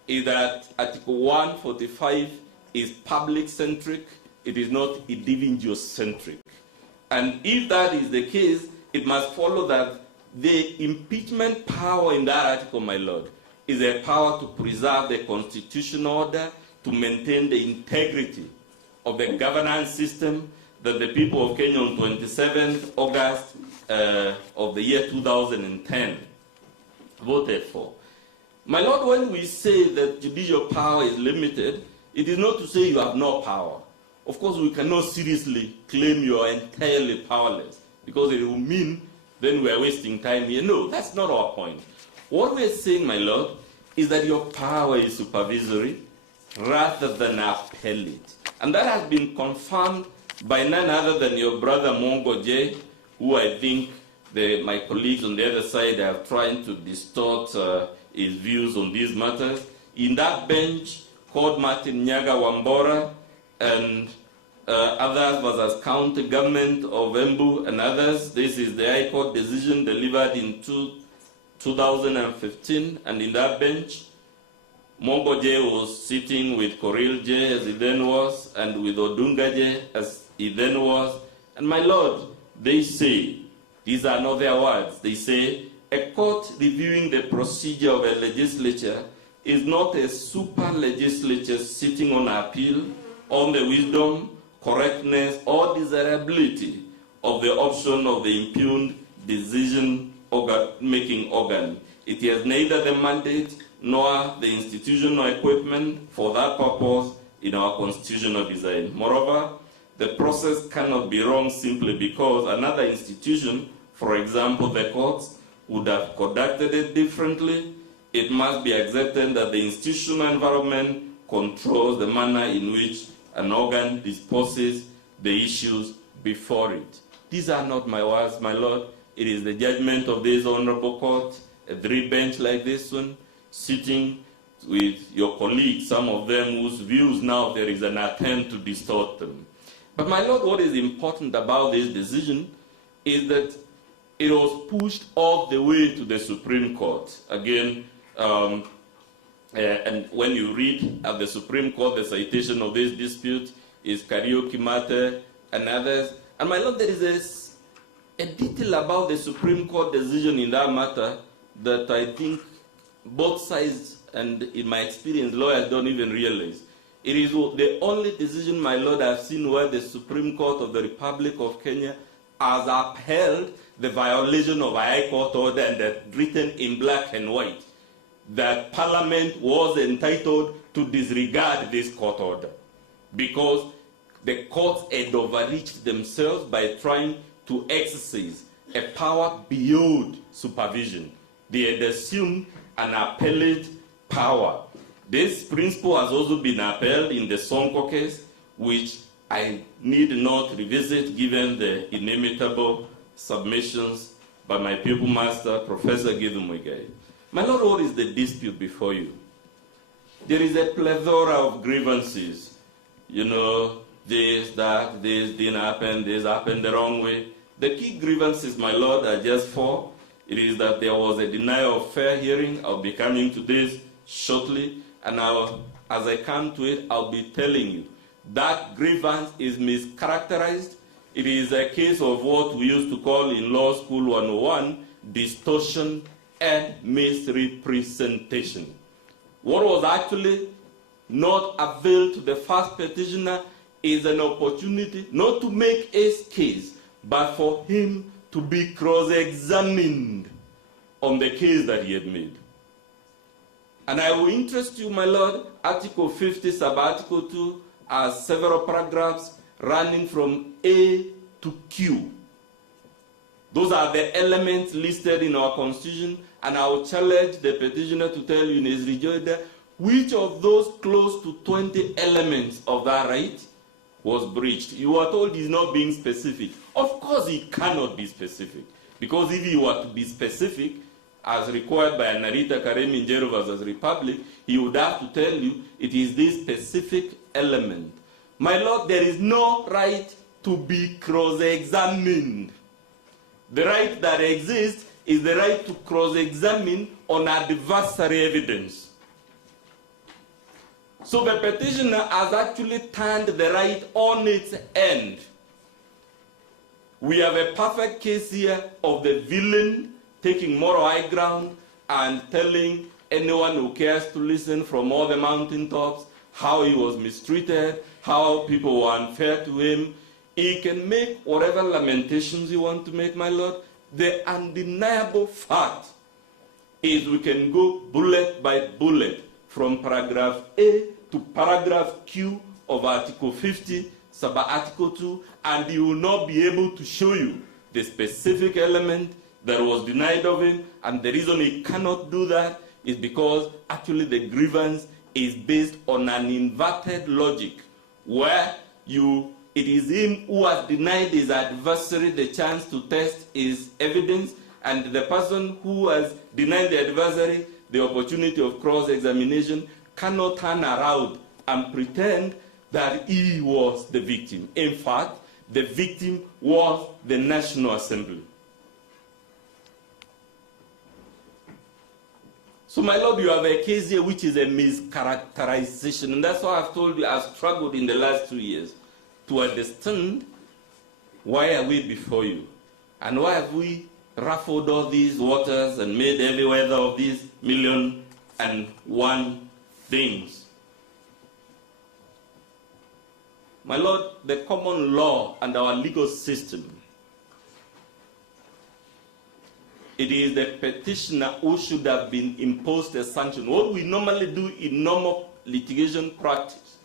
is that Article 145 is public-centric, it is not individual-centric. And if that is the case, it must follow that the impeachment power in that article, my Lord, is a power to preserve the constitutional order, to maintain the integrity of the governance system that the people of Kenya on 27th August of the year 2010 voted for. My Lord, when we say that judicial power is limited, it is not to say you have no power. Of course, we cannot seriously claim you are entirely powerless, because it will mean then we are wasting time here. No, that's not our point. What we are saying, my Lord, is that your power is supervisory rather than appellate. And that has been confirmed by none other than your brother Mongo J, who I think my colleagues on the other side are trying to distort his views on these matters. In that bench, called Martin Nyaga Wambora and others versus county government of Embu and others. This is the High Court decision delivered in 2015, and in that bench, Mongo J was sitting with Koril J as he then was, and with Odunga J as he then was. And my Lord, they say, these are not their words, they say, a court reviewing the procedure of a legislature is not a super legislature sitting on appeal on the wisdom, correctness, or desirability of the option of the impugned decision-making organ. It has neither the mandate nor the institutional equipment for that purpose in our constitutional design. Moreover, the process cannot be wrong simply because another institution, for example, the courts, would have conducted it differently. It must be accepted that the institutional environment controls the manner in which an organ disposes the issues before it. These are not my words, my Lord. It is the judgment of this honorable court, a three-bench like this one, sitting with your colleagues, some of them whose views now there is an attempt to distort them. But my Lord, what is important about this decision is that it was pushed all the way to the Supreme Court. Again, and when you read at the Supreme Court, the citation of this dispute is Karaoke Matter and others. And my Lord, there is a detail about the Supreme Court decision in that matter that I think both sides, and in my experience, lawyers don't even realize. It is the only decision, my Lord, I've seen where the Supreme Court of the Republic of Kenya has upheld the violation of a High Court order, and that written in black and white that Parliament was entitled to disregard this court order because the courts had overreached themselves by trying to exercise a power beyond supervision. They had assumed an appellate power. This principle has also been upheld in the Sonko case, which I need not revisit given the inimitable submissions by my pupil master, Professor Gideon Muigai. My Lord, what is the dispute before you? There is a plethora of grievances. You know, this didn't happen, this happened the wrong way. The key grievances, my Lord, are just four. It is that there was a denial of fair hearing. I'll be coming to this shortly. and as I come to it, I'll be telling you that grievance is mischaracterized. It is a case of what we used to call in Law School 101, distortion and misrepresentation. What was actually not availed to the first petitioner is an opportunity not to make his case, but for him to be cross-examined on the case that he had made. And I will interest you, my Lord, Article 50, Sub-Article 2, has several paragraphs running from A to Q. Those are the elements listed in our Constitution, and I will challenge the petitioner to tell you in his rejoinder which of those close to 20 elements of that right was breached. You are told he's not being specific. Of course he cannot be specific, because if he were to be specific, as required by Narita Karemi Njero versus Republic, he would have to tell you it is this specific element. My Lord, there is no right to be cross-examined. The right that exists is the right to cross-examine on adversary evidence. So the petitioner has actually turned the right on its end. We have a perfect case here of the villain taking moral high ground and telling anyone who cares to listen from all the mountaintops how he was mistreated, how people were unfair to him. He can make whatever lamentations he wants to make, my Lord. The undeniable fact is we can go bullet by bullet from paragraph A to paragraph Q of Article 50, Sub-Article 2, and he will not be able to show you the specific element that was denied of him, and the reason he cannot do that is because actually the grievance is based on an inverted logic, where it is him who has denied his adversary the chance to test his evidence, and the person who has denied the adversary the opportunity of cross-examination cannot turn around and pretend that he was the victim. In fact, the victim was the National Assembly. So, my Lord, you have a case here which is a mischaracterization, and that's why I've told you I've struggled in the last 2 years to understand why are we before you, and why have we ruffled all these waters and made heavy weather of these 1,000,001 things. My Lord, the common law and our legal system, it is the petitioner who should have been imposed a sanction. What we normally do in normal litigation practice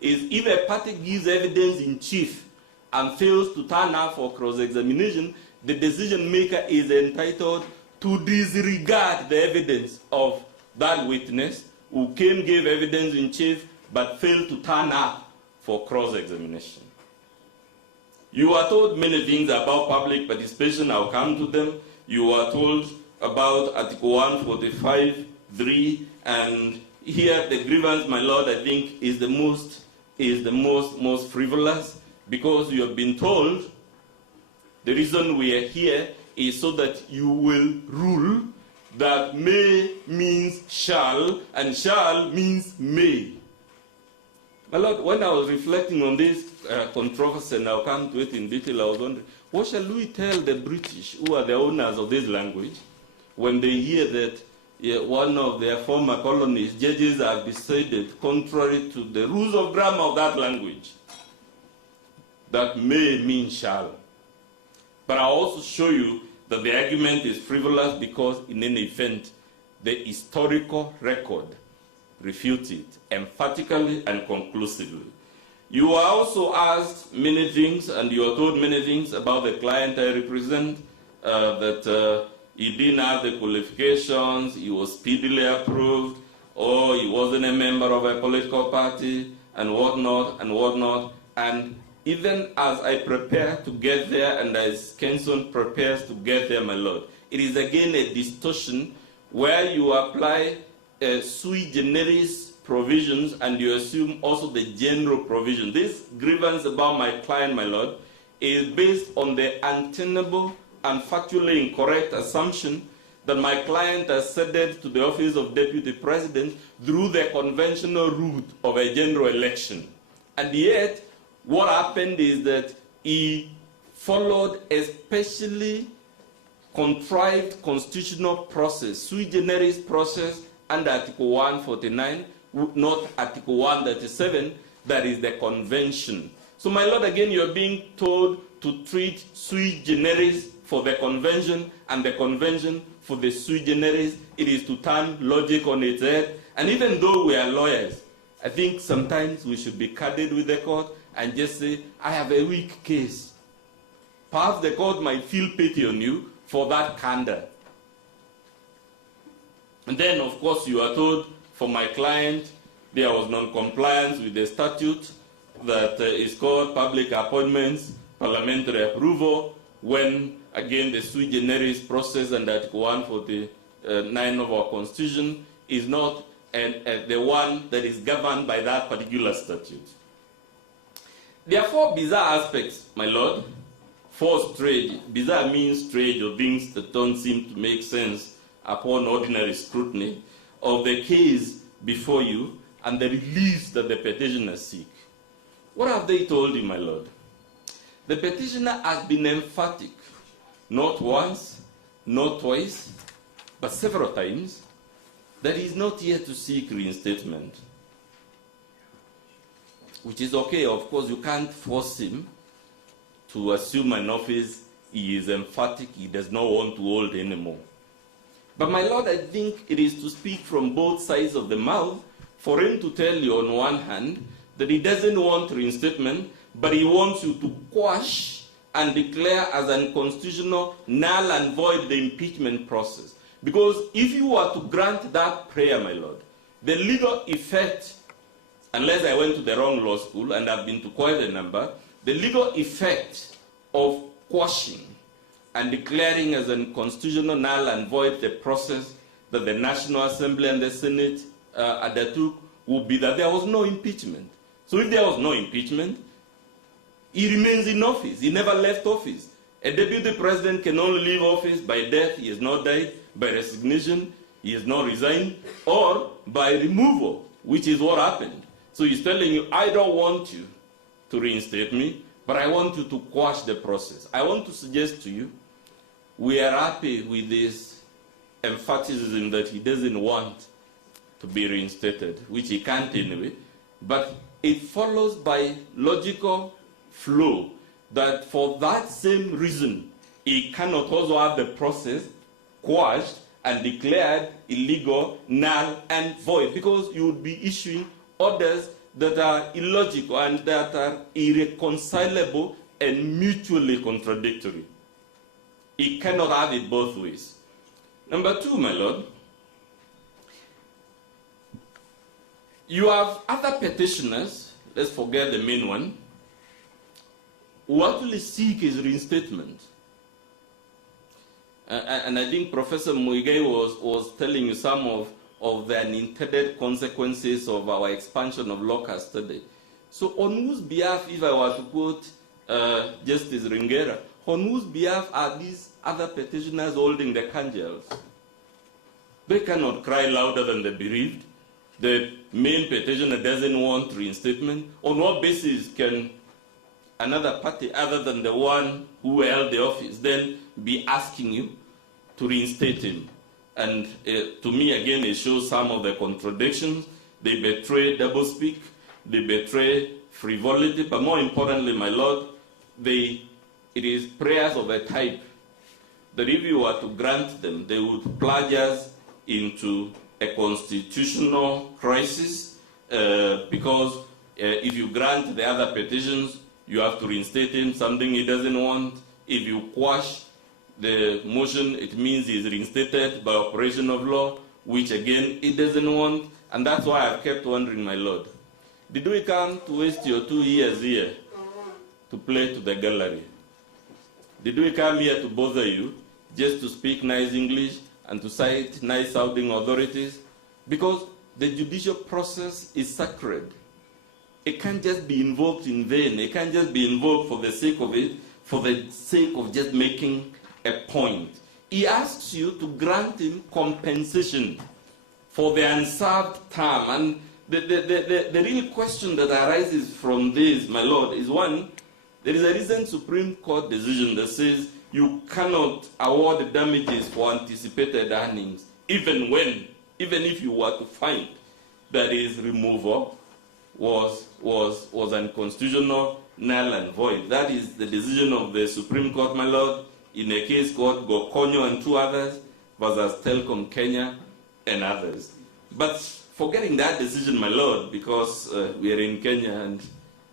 is if a party gives evidence in chief and fails to turn up for cross-examination, the decision maker is entitled to disregard the evidence of that witness who gave evidence in chief but failed to turn up for cross-examination. You are told many things about public participation. I'll come to them. You are told about Article 145(3), and here the grievance, my Lord, I think is the most frivolous, because you have been told the reason we are here is so that you will rule that may means shall and shall means may. My Lord, when I was reflecting on this controversy, and I'll come to it in detail, I was wondering, what shall we tell the British, who are the owners of this language, when they hear that one of their former colonies, judges have decided, contrary to the rules of grammar of that language, that may mean shall? But I'll also show you that the argument is frivolous because, in any event, the historical record refutes it emphatically and conclusively. You are also asked many things, and you are told many things about the client I represent, that he didn't have the qualifications, he was speedily approved, or he wasn't a member of a political party, and whatnot, and whatnot. And even as I prepare to get there, and as Kenson prepares to get there, my Lord, it is again a distortion where you apply sui generis provisions and you assume also the general provision. This grievance about my client, my Lord, is based on the untenable and factually incorrect assumption that my client ascended to the office of Deputy President through the conventional route of a general election. And yet, what happened is that he followed a specially contrived constitutional process, sui generis process under Article 149, not Article 137, that is the convention. So, my lord, again, you're being told to treat sui generis for the convention and the convention for the sui generis. It is to turn logic on its head. And even though we are lawyers, I think sometimes we should be candid with the court and just say, I have a weak case. Perhaps the court might feel pity on you for that candor. And then, of course, you are told, for my client, there was non-compliance with the statute that is called public appointments, parliamentary approval, when, again, the sui generis process under Article 149 of our Constitution is not the one that is governed by that particular statute. There are four bizarre aspects, my lord. Four strange. Bizarre means strange or things that don't seem to make sense upon ordinary scrutiny of the case before you and the release that the petitioner seek. What have they told you, my lord? The petitioner has been emphatic, not once, not twice, but several times, that he is not here to seek reinstatement. Which is okay, of course, you can't force him to assume an office he is emphatic, he does not want to hold anymore. But my lord, I think it is to speak from both sides of the mouth for him to tell you on one hand that he doesn't want reinstatement, but he wants you to quash and declare as unconstitutional, null and void the impeachment process. Because if you were to grant that prayer, my lord, the legal effect, unless I went to the wrong law school and I've been to quite a number, the legal effect of quashing and declaring as unconstitutional, null and void the process that the National Assembly and the Senate undertook would be that there was no impeachment. So if there was no impeachment, he remains in office. He never left office. A deputy president can only leave office by death. He has not died. By resignation, he has not resigned. Or by removal, which is what happened. So he's telling you, I don't want you to reinstate me, but I want you to quash the process. I want to suggest to you, we are happy with this emphatism that he doesn't want to be reinstated, which he can't anyway, but it follows by logical flow that for that same reason, he cannot also have the process quashed and declared illegal, null, and void, because you would be issuing orders that are illogical and that are irreconcilable and mutually contradictory. He cannot have it both ways. Number two, my lord, you have other petitioners, let's forget the main one, who actually seek his reinstatement. And I think Professor Muigai was telling you some of the unintended consequences of our expansion of law custody. So on whose behalf, if I were to quote Justice Ringera, on whose behalf are these other petitioners holding the candles? They cannot cry louder than the bereaved. The main petitioner doesn't want reinstatement. On what basis can another party other than the one who held the office then be asking you to reinstate him? And to me, again, it shows some of the contradictions. They betray doublespeak, they betray frivolity, but more importantly, my lord, it is prayers of a type that if you were to grant them, they would plunge us into a constitutional crisis, because if you grant the other petitions, you have to reinstate him, something he doesn't want. If you quash the motion, it means he's reinstated by operation of law, which again, he doesn't want. And that's why I've kept wondering, my lord, did we come to waste your 2 years here to play to the gallery? Did we come here to bother you just to speak nice English and to cite nice sounding authorities? Because the judicial process is sacred. It can't just be invoked in vain. It can't just be invoked for the sake of it, for the sake of just making a point. he asks you to grant him compensation for the unserved term. And the real question that arises from this, my Lord, is one, there is a recent Supreme Court decision that says you cannot award damages for anticipated earnings, even if you were to find that his removal was unconstitutional, null and void. That is the decision of the Supreme Court, my Lord, in a case called Gokonyo and 2 others versus Telcom Kenya and others. But forgetting that decision, my Lord, because we are in Kenya, and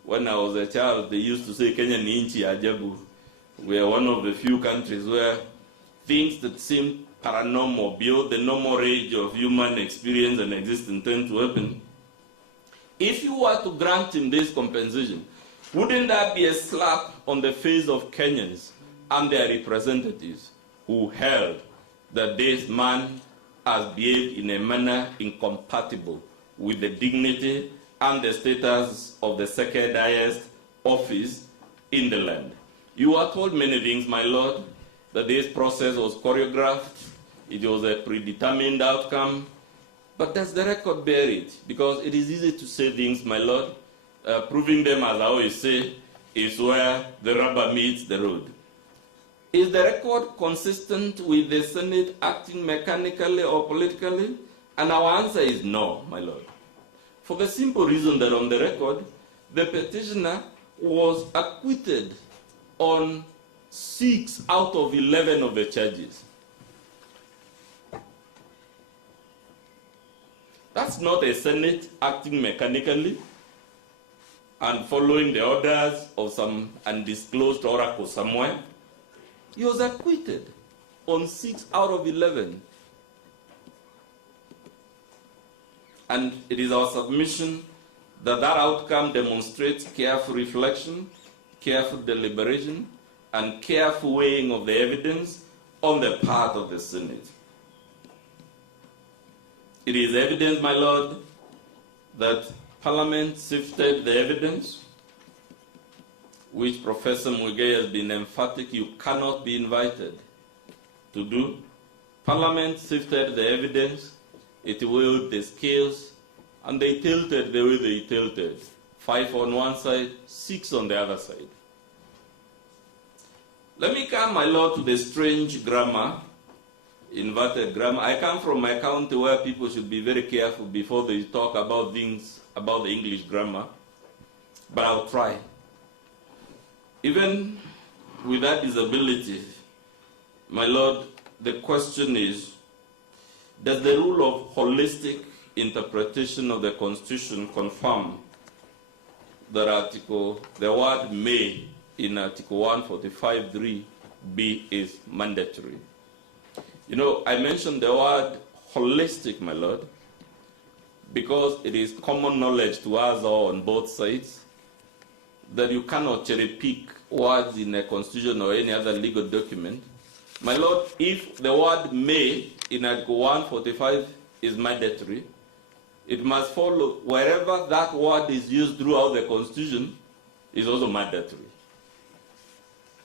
when I was a child, they used to say Kenya ni nchi ya ajabu. We are one of the few countries where things that seem paranormal, beyond the normal range of human experience and existence, tend to happen. If you were to grant him this compensation, wouldn't that be a slap on the face of Kenyans and their representatives who held that this man has behaved in a manner incompatible with the dignity and the status of the second highest office in the land? You are told many things, my Lord, that this process was choreographed, it was a predetermined outcome, but does the record bear it? Because it is easy to say things, my Lord, proving them, as I always say, is where the rubber meets the road. Is the record consistent with the Senate acting mechanically or politically? And our answer is no, my Lord. For the simple reason that on the record, the petitioner was acquitted on 6 out of 11 of the charges. That's not a Senate acting mechanically and following the orders of some undisclosed oracle somewhere. He was acquitted on 6 out of 11. And it is our submission that that outcome demonstrates careful reflection, careful deliberation, and careful weighing of the evidence on the part of the Senate. It is evident, my Lord, that Parliament sifted the evidence, which Professor Muigai has been emphatic you cannot be invited to do. Parliament sifted the evidence, it weighed the scales, and they tilted the way they tilted. 5 on one side, 6 on the other side. Let me come, my Lord, to the strange grammar, inverted grammar. I come from a county where people should be very careful before they talk about things about the English grammar, but I'll try. Even with that disability, my Lord, the question is, does the rule of holistic interpretation of the Constitution confirm that the word may in Article 145(3)(b) is mandatory? You know, I mentioned the word holistic, my Lord, because it is common knowledge to us all on both sides that you cannot cherry pick words in a constitution or any other legal document. My Lord, if the word may in Article 145 is mandatory, it must follow wherever that word is used throughout the Constitution is also mandatory.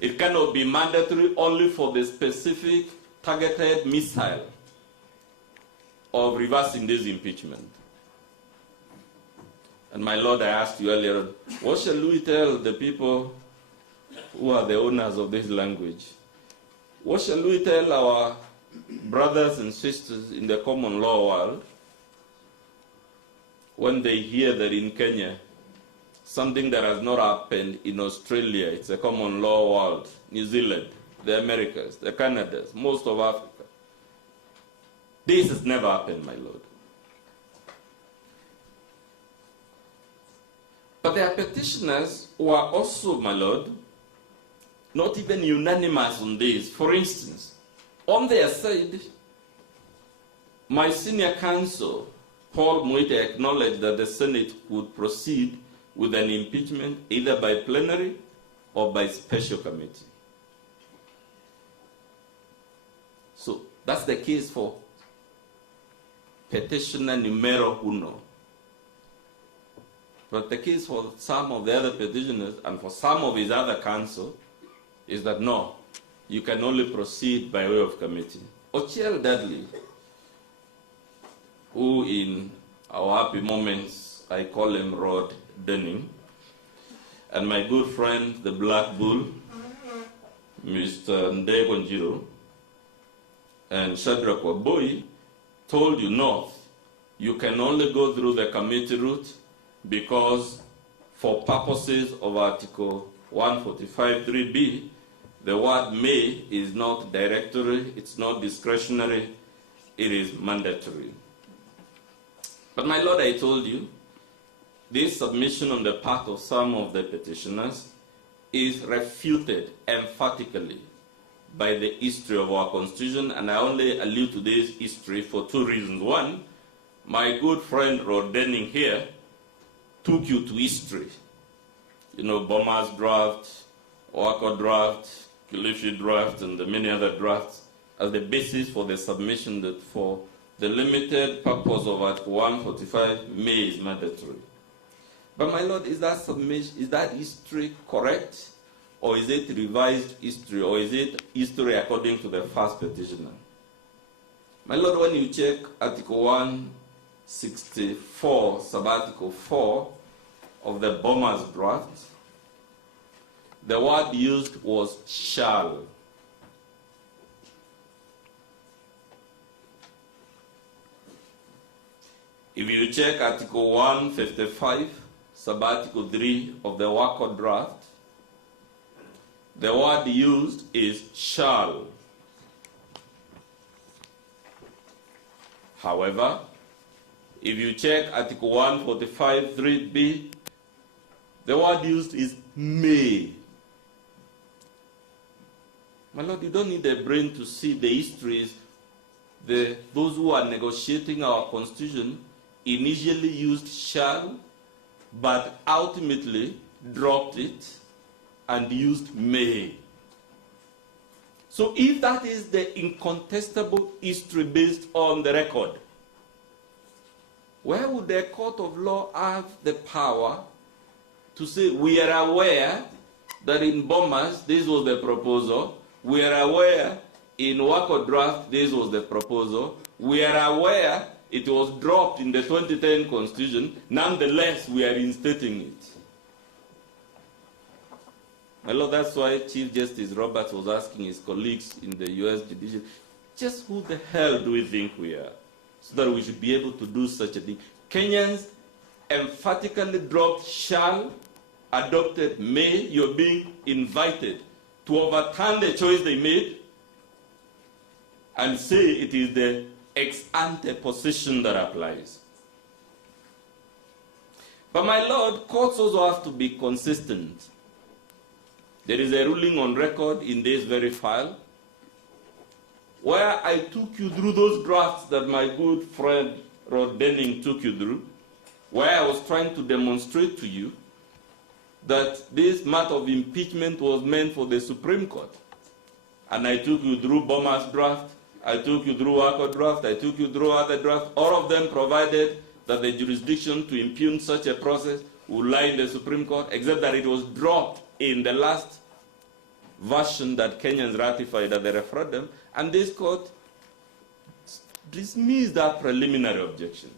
It cannot be mandatory only for the specific targeted missile of reversing this impeachment. And my Lord, I asked you earlier on, what shall we tell the people who are the owners of this language? What shall we tell our brothers and sisters in the common law world when they hear that in Kenya, something that has not happened in Australia, it's a common law world, New Zealand, the Americas, the Canadas, most of Africa. This has never happened, my Lord. But there are petitioners who are also, my Lord, not even unanimous on this. For instance, on their side, my senior counsel, Paul Mwite, acknowledged that the Senate would proceed with an impeachment either by plenary or by special committee. So that's the case for petitioner numero uno. But the case for some of the other petitioners and for some of his other counsel is that no, you can only proceed by way of committee. Ochiel Dudley, who in our happy moments, I call him Rod Denning, and my good friend, the Black Bull, Mr. Ndegonjiro, and Shadrach Waboi, told you North, you can only go through the committee route because for purposes of Article 145(3)(b, the word may is not directory, it's not discretionary, it is mandatory. But my Lord, I told you, this submission on the part of some of the petitioners is refuted emphatically by the history of our Constitution, and I only allude to this history for two reasons. One, my good friend Rod Denning here took you to history. You know, Boma's draft, Wako draft, Kilifi draft, and the many other drafts as the basis for the submission that for the limited purpose of Article 145, may is mandatory. But my Lord, is that submission, is that history correct? Or is it revised history? Or is it history according to the first petitioner? My Lord, when you check Article 164, sub-article 4 of the Boma's draft, the word used was shall. If you check Article 155, sub-article 3 of the Wako draft, the word used is shall. However, if you check Article 145(3)(b, the word used is may. My Lord, you don't need a brain to see the histories. Those who are negotiating our Constitution initially used shall, but ultimately dropped it and used may. So if that is the incontestable history based on the record, where would the court of law have the power to say, we are aware that in Bomas this was the proposal, we are aware in Wako draft this was the proposal, we are aware it was dropped in the 2010 Constitution, nonetheless we are instating it? My Lord, that's why Chief Justice Roberts was asking his colleagues in the U.S. Judicial, just who the hell do we think we are, so that we should be able to do such a thing? Kenyans emphatically dropped shall, adopted may. You're being invited to overturn the choice they made and say it is the ex-ante position that applies. But my Lord, courts also have to be consistent. There is a ruling on record in this very file where I took you through those drafts that my good friend Rod Denning took you through, where I was trying to demonstrate to you that this matter of impeachment was meant for the Supreme Court. And I took you through Boma's draft, I took you through Wako draft, I took you through other drafts. All of them provided that the jurisdiction to impugn such a process would lie in the Supreme Court, except that it was dropped in the last version that Kenyans ratified at the referendum, and this court dismissed that preliminary objection.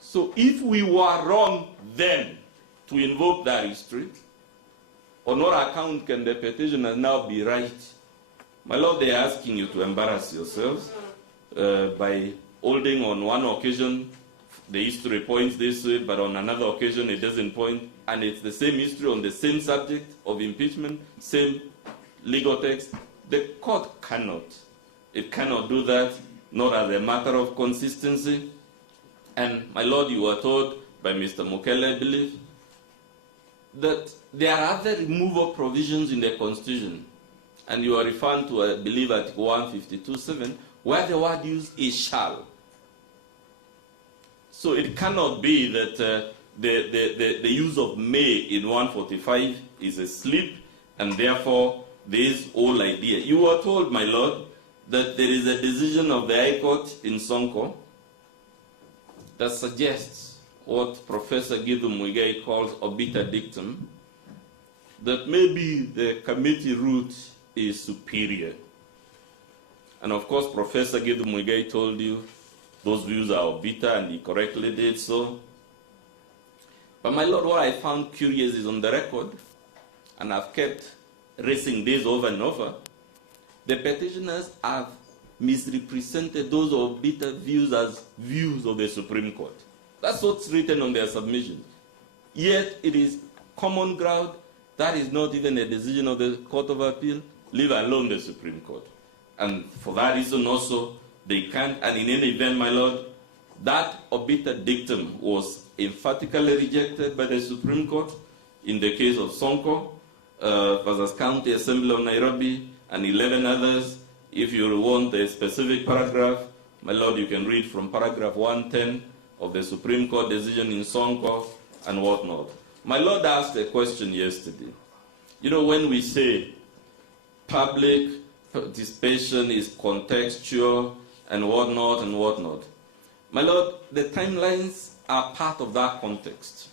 So if we were wrong then to invoke that history, on what account can the petitioner now be right? My Lord, they are asking you to embarrass yourselves by holding on one occasion the history points this way, but on another occasion it doesn't point, and it's the same history on the same subject of impeachment, same legal text. The court cannot. It cannot do that, not as a matter of consistency. And my Lord, you were told by Mr. Mukele, I believe, that there are other removal provisions in the Constitution, and you are referring to, I believe, Article 152(7), where the word used is shall. So it cannot be that the use of may in 145 is a slip, and therefore this whole idea. You were told, my Lord, that there is a decision of the High Court in Sonko that suggests what Professor Githu Muigai calls obiter dictum, that maybe the committee route is superior. And of course, Professor Gideon Muigai told you those views are bitter, and he correctly did so. But my Lord, what I found curious is on the record, and I've kept raising this over and over, the petitioners have misrepresented those of bitter views as views of the Supreme Court. That's what's written on their submission. Yet it is common ground. That is not even a decision of the Court of Appeal, leave alone the Supreme Court. And for that reason also, they can't, and in any event, my Lord, that obiter dictum was emphatically rejected by the Supreme Court in the case of Sonko versus County Assembly of Nairobi and 11 others. If you want the specific paragraph, my Lord, you can read from paragraph 110 of the Supreme Court decision in Sonko and whatnot. My Lord asked a question yesterday. You know, when we say public participation is contextual and whatnot, my Lord, the timelines are part of that context.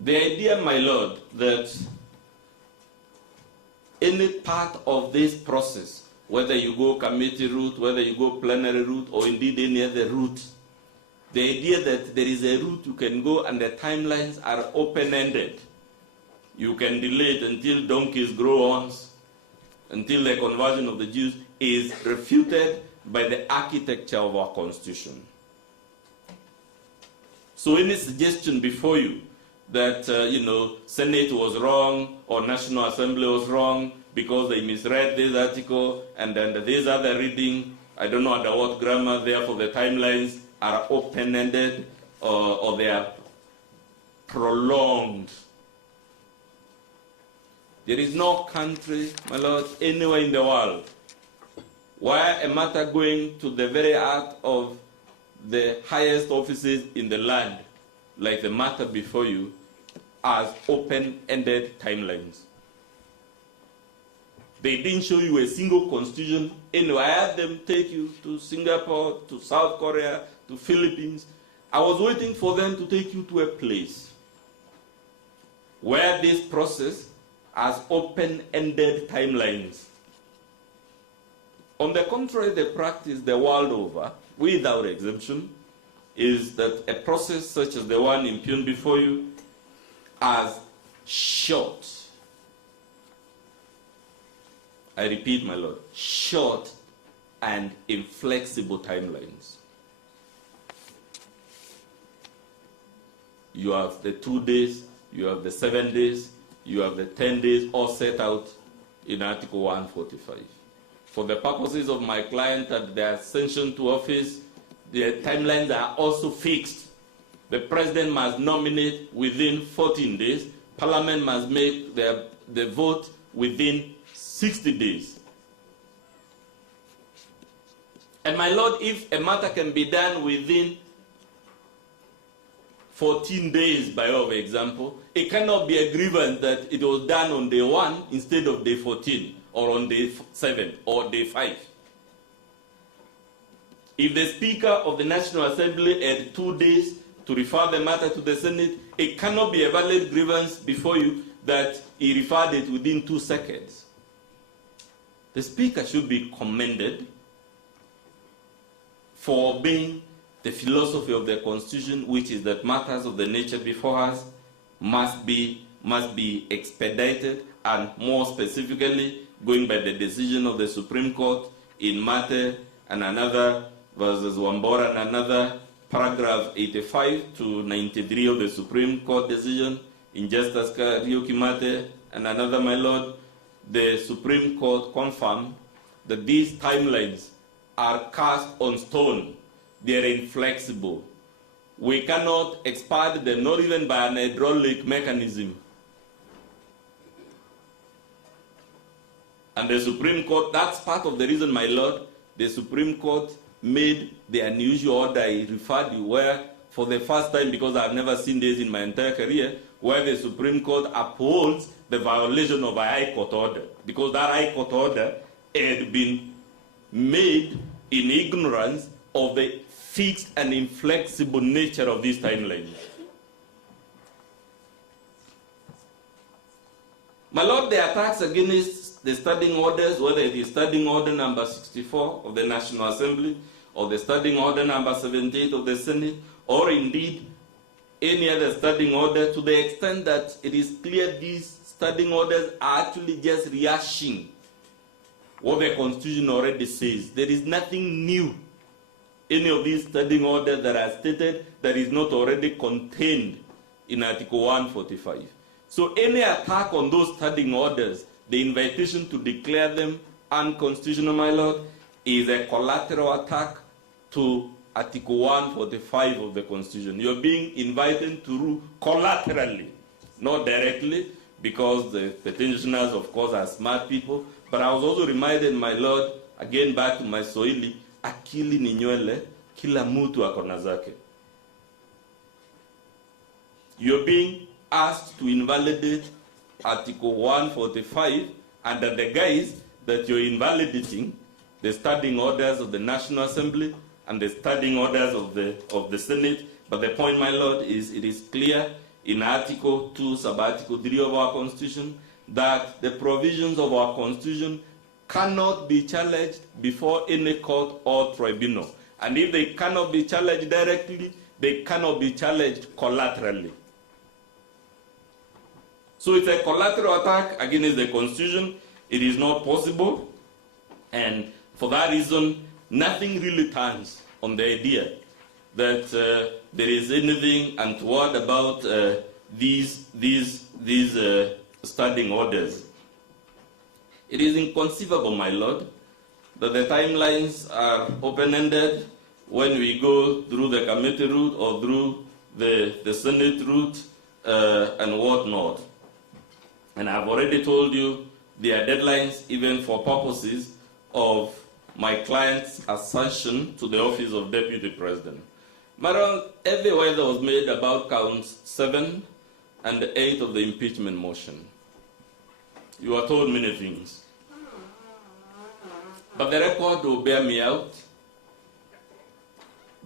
The idea, my Lord, that any part of this process, whether you go committee route, whether you go plenary route, or indeed any other route, the idea that there is a route you can go and the timelines are open-ended. You can delay it until donkeys grow horns, until the conversion of the Jews, is refuted by the architecture of our Constitution. So any suggestion before you that, Senate was wrong or National Assembly was wrong because they misread this article and then this other reading, I don't know under what grammar, therefore the timelines are open-ended or they are prolonged. There is no country, my Lord, anywhere in the world where a matter going to the very heart of the highest offices in the land, like the matter before you, as open-ended timelines. They didn't show you a single constitution anywhere. I had them take you to Singapore, to South Korea, to Philippines. I was waiting for them to take you to a place where this process has open-ended timelines. On the contrary, the practice the world over, without exemption, is that a process such as the one impugned before you has short, I repeat, my Lord, short and inflexible timelines. You have the 2 days, you have the 7 days, you have the 10 days, all set out in Article 145. For the purposes of my client and their ascension to office, the timelines are also fixed. The President must nominate within 14 days. Parliament must make the vote within 60 days. And my Lord, if a matter can be done within 14 days, by way of example, it cannot be a grievance that it was done on day 1 instead of day 14, or on day 7, or day 5. If the Speaker of the National Assembly had 2 days to refer the matter to the Senate, it cannot be a valid grievance before you that he referred it within 2 seconds. The Speaker should be commended for obeying the philosophy of the Constitution, which is that matters of the nature before us must be expedited, and more specifically, going by the decision of the Supreme Court in Mate and another versus Wambora and another, paragraph 85 to 93 of the Supreme Court decision in Justice Kariuki Mate and another, my Lord, the Supreme Court confirmed that these timelines are cast on stone. They are inflexible. We cannot expand them, not even by an hydraulic mechanism. And the Supreme Court, that's part of the reason, my Lord, the Supreme Court made the unusual order I referred you, where for the first time, because I've never seen this in my entire career, where the Supreme Court upholds the violation of a High Court order, because that High Court order had been made in ignorance of the fixed and inflexible nature of these timelines. My Lord, the attacks against the standing orders, whether it is standing order number 64 of the National Assembly, or the standing order number 78 of the Senate, or indeed any other standing order, to the extent that it is clear these standing orders are actually just rehashing what the Constitution already says. There is nothing new, any of these standing orders that are stated, that is not already contained in Article 145. So any attack on those standing orders, the invitation to declare them unconstitutional, my Lord, is a collateral attack to Article 145 of the Constitution. You're being invited to rule collaterally, not directly, because the petitioners, of course, are smart people. But I was also reminded, my Lord, again back to my Swahili, akili ni nywele, kila mtu akona zake. You're being asked to invalidate Article 145 under the guise that you're invalidating the standing orders of the National Assembly and the standing orders of the Senate. But the point, my Lord, is it is clear in Article 2, Sub-Article 3 of our Constitution that the provisions of our Constitution cannot be challenged before any court or tribunal. And if they cannot be challenged directly, they cannot be challenged collaterally. So it's a collateral attack against the Constitution. It is not possible. And for that reason, nothing really turns on the idea that there is anything untoward about these standing orders. It is inconceivable, my Lord, that the timelines are open-ended when we go through the committee route or through the Senate route and whatnot. And I've already told you there are deadlines even for purposes of my client's ascension to the office of Deputy President. Madam, every word that was made about counts 7 and 8 of the impeachment motion. You are told many things. But the record will bear me out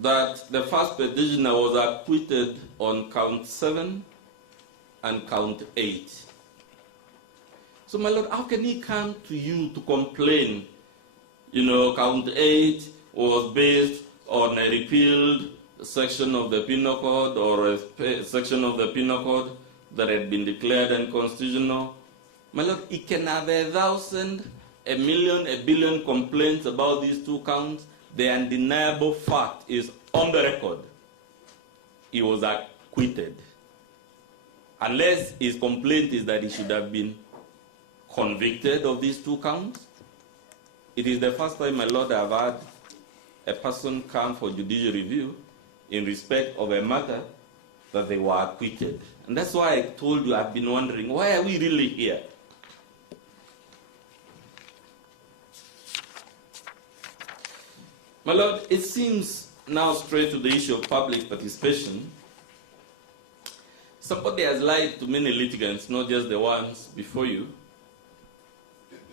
that the first petitioner was acquitted on count 7 and count 8. So, my Lord, how can he come to you to complain? You know, count 8 was based on a repealed section of the Penal Code or a section of the Penal Code that had been declared unconstitutional. My Lord, he can have 1,000, 1,000,000, 1,000,000,000 complaints about these two counts. The undeniable fact is on the record. He was acquitted. Unless his complaint is that he should have been convicted of these two counts. It is the first time, my Lord, I've had a person come for judicial review in respect of a matter that they were acquitted. And that's why I told you I've been wondering, why are we really here? My Lord, it seems now straight to the issue of public participation. Somebody has lied to many litigants, not just the ones before you,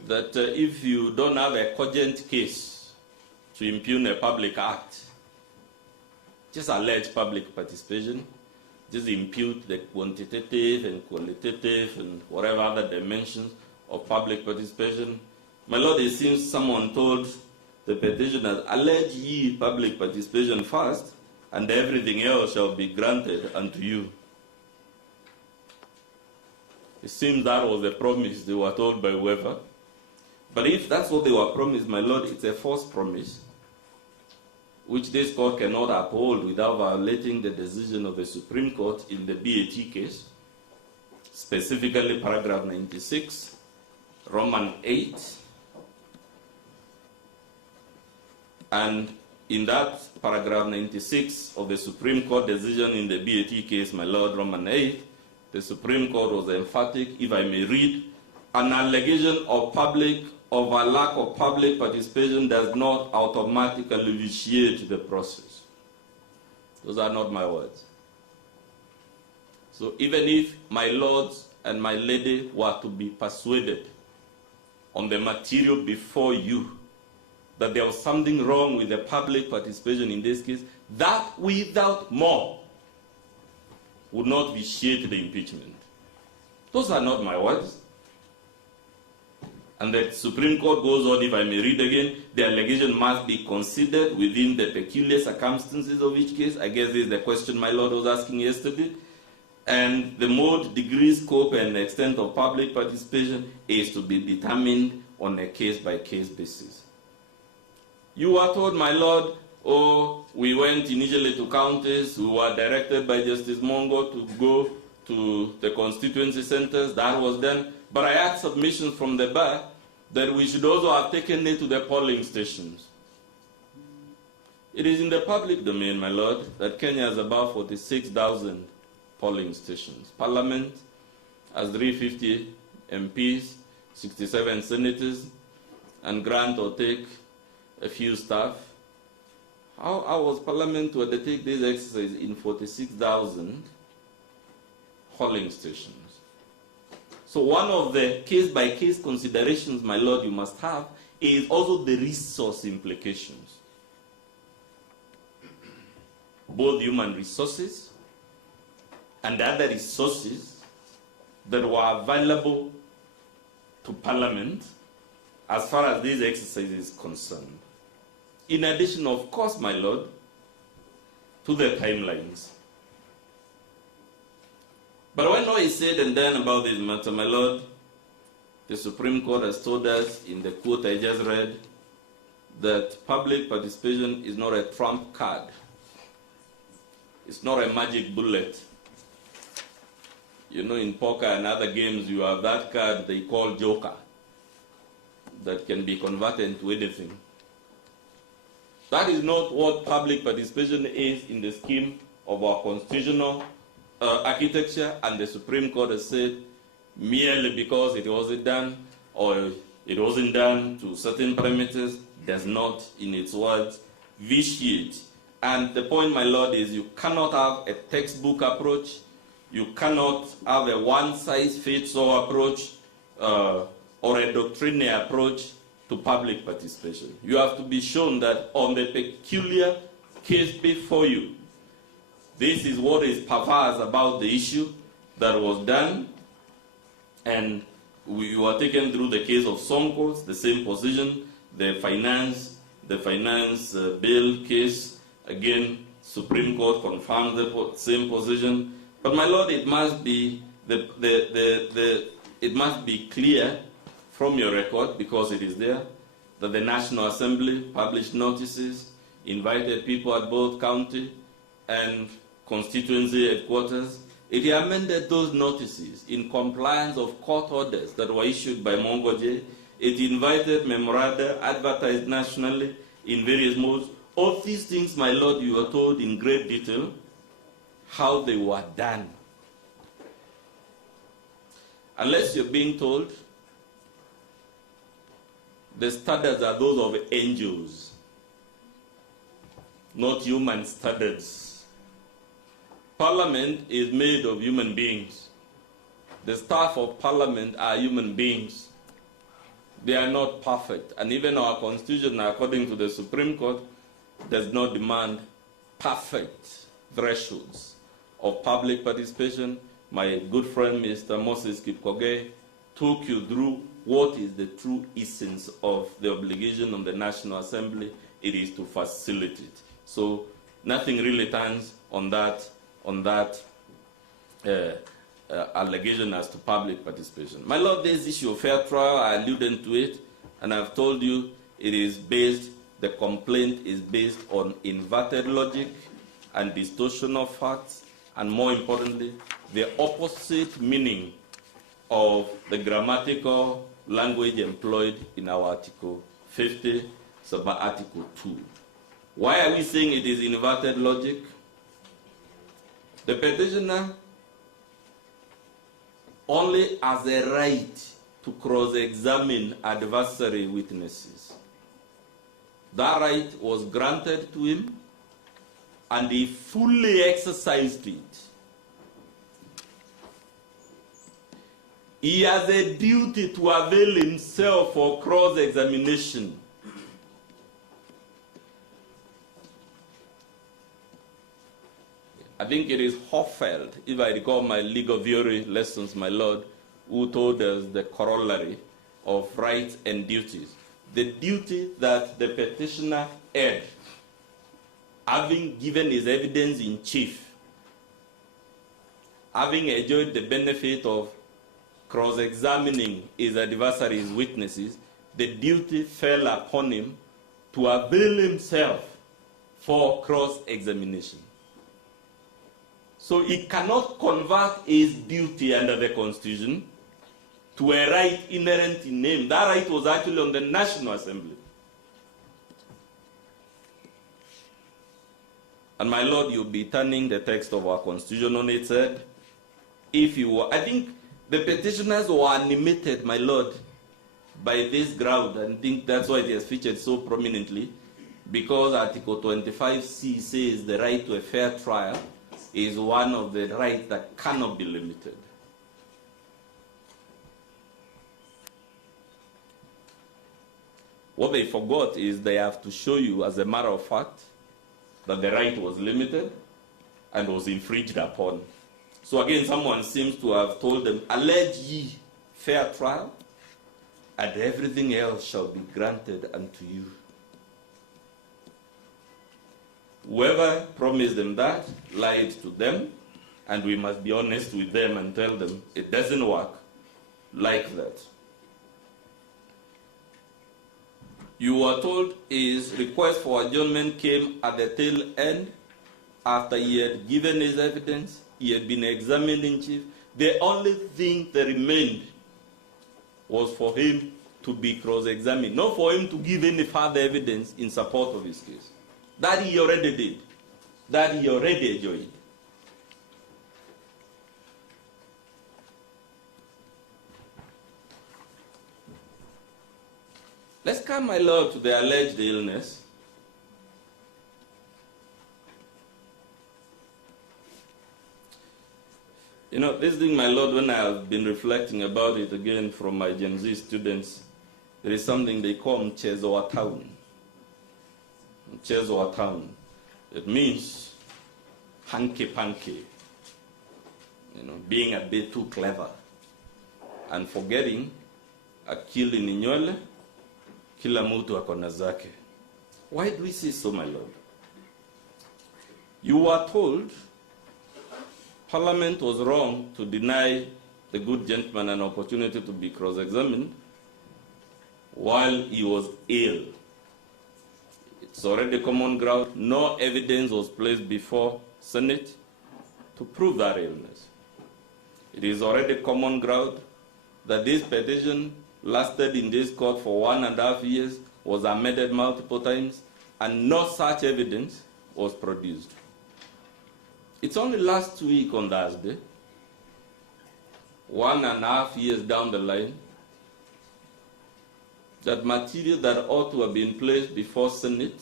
that if you don't have a cogent case to impugn a public act, just allege public participation, just impute the quantitative and qualitative and whatever other dimensions of public participation. My Lord, it seems someone told the petitioners, allege ye public participation first, and everything else shall be granted unto you. It seems that was the promise they were told by whoever. But if that's what they were promised, my Lord, it's a false promise, which this court cannot uphold without violating the decision of the Supreme Court in the BAT case, specifically paragraph 96, Roman 8. And in that paragraph 96 of the Supreme Court decision in the BAT case, my Lord, Roman 8, the Supreme Court was emphatic, if I may read, an allegation of a lack of public participation does not automatically vitiate the process. Those are not my words. So even if my lords and my lady were to be persuaded on the material before you that there was something wrong with the public participation in this case, that without more would not vitiate the impeachment. Those are not my words. And the Supreme Court goes on, if I may read again, the allegation must be considered within the peculiar circumstances of each case. I guess this is the question my Lord was asking yesterday. And the mode, degree, scope, and extent of public participation is to be determined on a case-by-case basis. You were told, my Lord, oh, we went initially to counties, we were directed by Justice Mongo to go to the constituency centers. That was done. But I had submissions from the bar that we should also have taken it to the polling stations. It is in the public domain, my Lord, that Kenya has about 46,000 polling stations. Parliament has 350 MPs, 67 senators, and grant or take a few staff. How was Parliament to undertake this exercise in 46,000 polling stations? So one of the case-by-case considerations, my Lord, you must have is also the resource implications. Both human resources and other resources that were available to Parliament as far as this exercise is concerned. In addition, of course, my Lord, to the timelines. But when all is said and done about this matter, my Lord, the Supreme Court has told us in the quote I just read that public participation is not a trump card. It's not a magic bullet. You know, in poker and other games, you have that card they call joker that can be converted into anything. That is not what public participation is in the scheme of our constitutional architecture, and the Supreme Court has said merely because it wasn't done or it wasn't done to certain parameters does not, in its words, vitiate. And the point, my Lord, is you cannot have a textbook approach, you cannot have a one-size-fits-all approach or a doctrinal approach to public participation. You have to be shown that on the peculiar case before you, this is what is perverse about the issue that was done, and we were taken through the case of some courts, the same position, the finance bill case, again, Supreme Court confirmed the same position. But my Lord, it must be it must be clear from your record, because it is there, that the National Assembly published notices, invited people at both county and constituency headquarters. It amended those notices in compliance of court orders that were issued by Mongoje. It invited memoranda advertised nationally in various modes. All these things, my Lord, you are told in great detail how they were done. Unless you're being told, the standards are those of angels, not human standards. Parliament is made of human beings. The staff of Parliament are human beings. They are not perfect. And even our Constitution, according to the Supreme Court, does not demand perfect thresholds of public participation. My good friend, Mr. Moses Kipkoge, took you through what is the true essence of the obligation on the National Assembly. It is to facilitate. So nothing really turns on that allegation as to public participation. My Lord, this issue of fair trial, I alluded to it, and I've told you it is based, the complaint is based on inverted logic and distortion of facts, and more importantly, the opposite meaning of the grammatical language employed in our Article 50, sub-Article 2. Why are we saying it is inverted logic? The petitioner only has a right to cross-examine adversary witnesses. That right was granted to him, and he fully exercised it. He has a duty to avail himself for cross-examination. I think it is Hoffeld, if I recall my legal theory lessons, my lord, who told us the corollary of rights and duties. The duty that the petitioner had, having given his evidence in chief, having enjoyed the benefit of cross-examining his adversary's witnesses, the duty fell upon him to avail himself for cross-examination. So he cannot convert his duty under the Constitution to a right inherent in him. That right was actually on the National Assembly. And my lord, you'll be turning the text of our Constitution on its head. If you were, I think the petitioners were animated, my lord, by this ground, and I think that's why it has featured so prominently, because Article 25C says the right to a fair trial is one of the rights that cannot be limited. What they forgot is they have to show you, as a matter of fact, that the right was limited and was infringed upon. So again, someone seems to have told them, allege ye fair trial, and everything else shall be granted unto you. Whoever promised them that lied to them, and we must be honest with them and tell them it doesn't work like that. You were told his request for adjournment came at the tail end after he had given his evidence, he had been examined in chief. The only thing that remained was for him to be cross-examined, not for him to give any further evidence in support of his case. That he already did. That he already enjoyed. Let's come, my lord, to the alleged illness. You know, this thing, my lord, when I have been reflecting about it again from my Gen Z students, there is something they call Mchezo Town. Mchezo Town. It means hanky-panky. You know, being a bit too clever. And forgetting akili ni nywele, kila mtu akona zake. Why do we say so, my lord? You were told Parliament was wrong to deny the good gentleman an opportunity to be cross-examined while he was ill. It's already common ground. No evidence was placed before Senate to prove that illness. It is already common ground that this petition lasted in this court for 1.5 years, was amended multiple times, and no such evidence was produced. It's only last week on Thursday, 1.5 years down the line, that material that ought to have been placed before Senate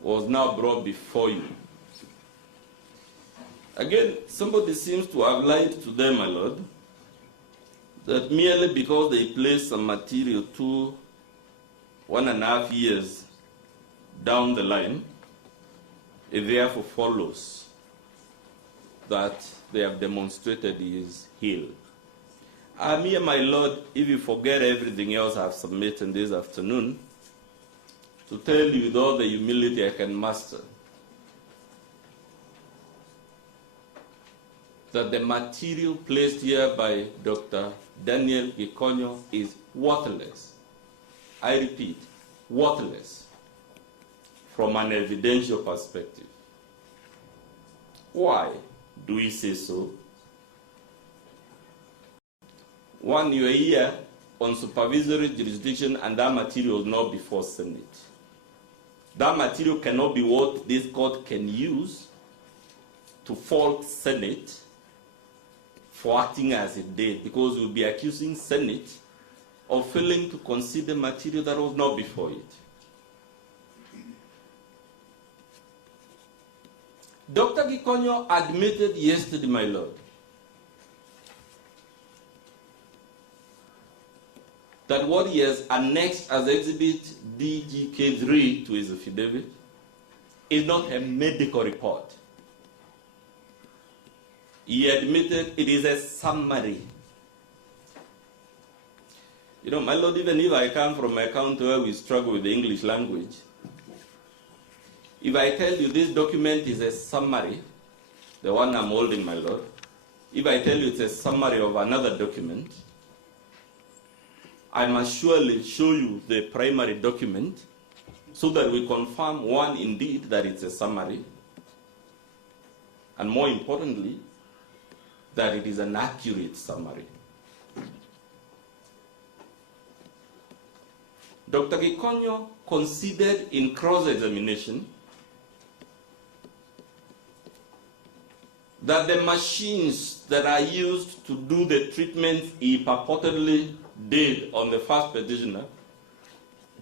was now brought before you. Again, somebody seems to have lied to them, my lord, that merely because they placed some material 1.5 years down the line, it therefore follows that they have demonstrated he is healed. I'm here, my lord, if you forget everything else I've submitted this afternoon, to tell you with all the humility I can muster, that the material placed here by Dr. Daniel Gikonyo is worthless. I repeat, worthless from an evidential perspective. Why do we say so? One, you are here on supervisory jurisdiction and that material is not before Senate. That material cannot be what this court can use to fault Senate for acting as it did, because we'll be accusing Senate of failing to consider material that was not before it. Dr. Gikonyo admitted yesterday, my lord, that what he has annexed as Exhibit DGK3 to his affidavit is not a medical report. he admitted it is a summary. You know, my Lord, even if I come from a country where we struggle with the English language, if I tell you this document is a summary, the one I'm holding, my Lord, if I tell you it's a summary of another document, I must surely show you the primary document so that we confirm, one, indeed, that it's a summary, and more importantly, that it is an accurate summary. Dr. Gikonyo considered in cross-examination that the machines that are used to do the treatments he purportedly did on the first petitioner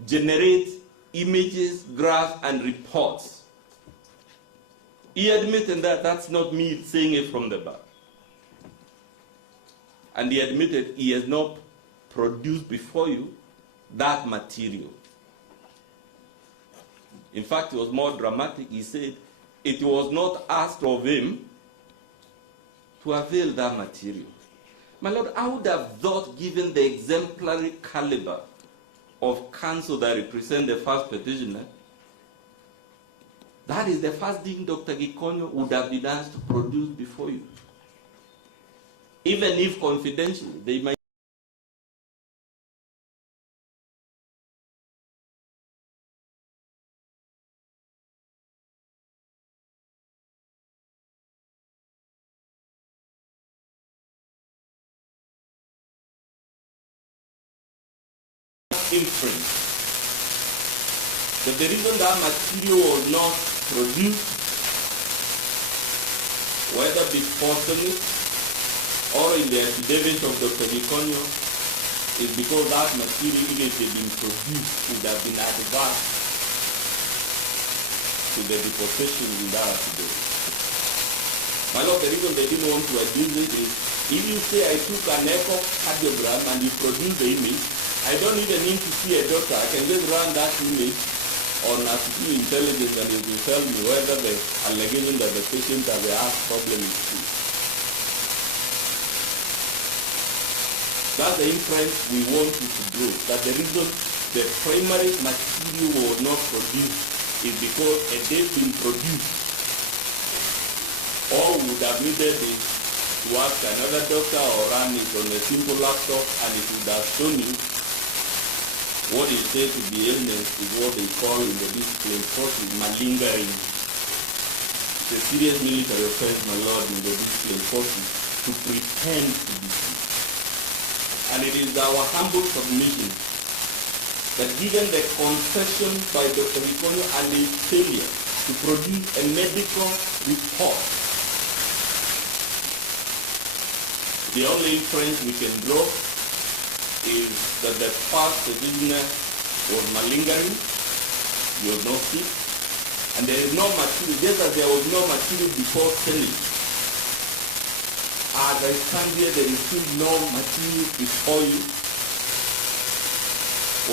generate images, graphs, and reports. He admitted that that's not me saying it from the back. And he admitted he has not produced before you that material. In fact, it was more dramatic. He said it was not asked of him to avail that material. My Lord, I would have thought, given the exemplary caliber of counsel that represent the first petitioner, that is the first thing Dr. Gikonyo would have been asked to produce before you. Even if confidentially, they might. Inference that the reason that material was not produced, whether personally or in the affidavit of Dr. Gikonyo, is because that material, if it had been produced, would have been adverse to the deposition in that affidavit. My Lord, the reason they didn't want to adduce it is, if you say I took an echocardiogram and you produce the image, I don't even need to see a doctor. I can just run that image on artificial intelligence and it will tell me whether the allegation that the patient has a heart problem is true. That's the inference we want you to draw, that the reason the primary material was not produced is because it has been produced. Or would have needed it to ask another doctor or run it on a simple laptop and it would have shown you what is said to be evidence is what they call in the discipline forces malingering. It's a serious military offense, my Lord, in the discipline forces to pretend to be sick. And it is our humble submission that given the concession by Dr. Gikonyo and his failure to produce a medical report, the only inference we can draw is that the first petitioner was malingering, he was not sick, and there is no material, just as there was no material before selling. As I stand here, there is still no material before you.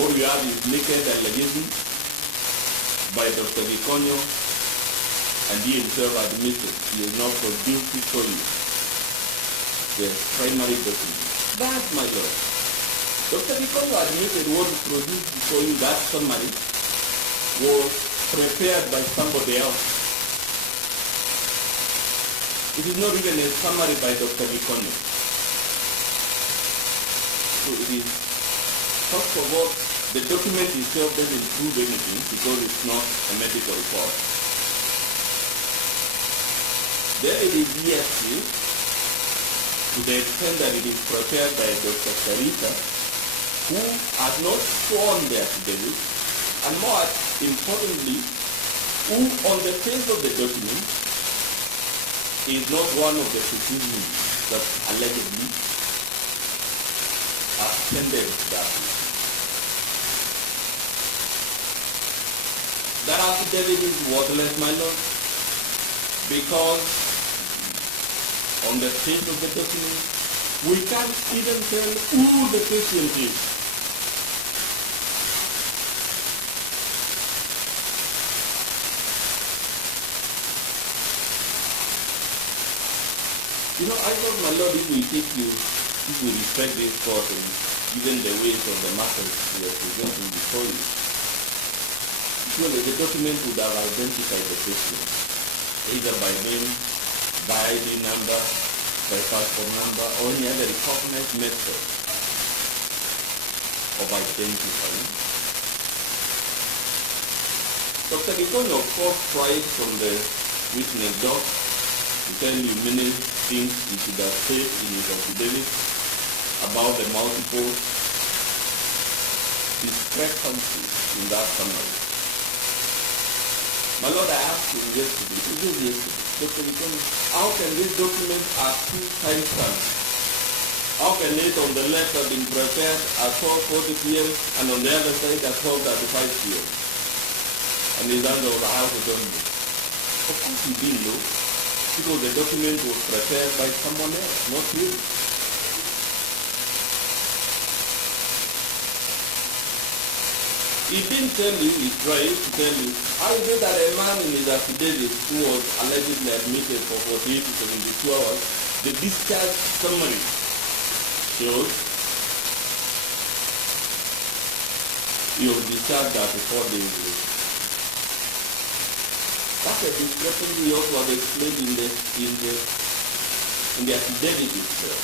All you have is naked allegation by Dr. Gikonyo, and he himself admitted he has not produced before you the primary document. That's my Lord. Dr. Gikonyo admitted what was produced before you, that summary, was prepared by somebody else. It is not even a summary by Dr. Gikonyo. So it is, first of all, the document itself doesn't prove anything because it's not a medical report. Then it is hearsay to the extent that it is prepared by Dr. Sarita, who has not sworn the affidavit, and more importantly, who on the face of the document is not one of the petitioners that allegedly attended that. That affidavit is worthless, my Lord, because on the face of the document, we can't even tell who the patient is. You know, I thought, my Lord, if we respect this court and given the weight of the matters we are presenting before you, surely the document would have identified the person, either by name, by ID number, by passport number, or any other recognized method of identifying. Dr. Gitonyo, of course, tried from the witness doc to tell you many things he should have said in his affidavit about the multiple discrepancies in that summary. My Lord, I asked him yesterday, Dr. Gitonyo, how can these documents are two timestamps? How can it on the left have been prepared at 12:40 p.m. and on the other side at 12:35 p.m.? And his answer was, I also don't know. Of course he didn't know, because the document was prepared by someone else, not you. He didn't tell you, he tried to tell you, how is it that a man in his affidavit who was allegedly admitted for 48 to 72 hours, the discharge summary shows he was discharged after 4 days later. That's a discrepancy we also have explained in the affidavit itself.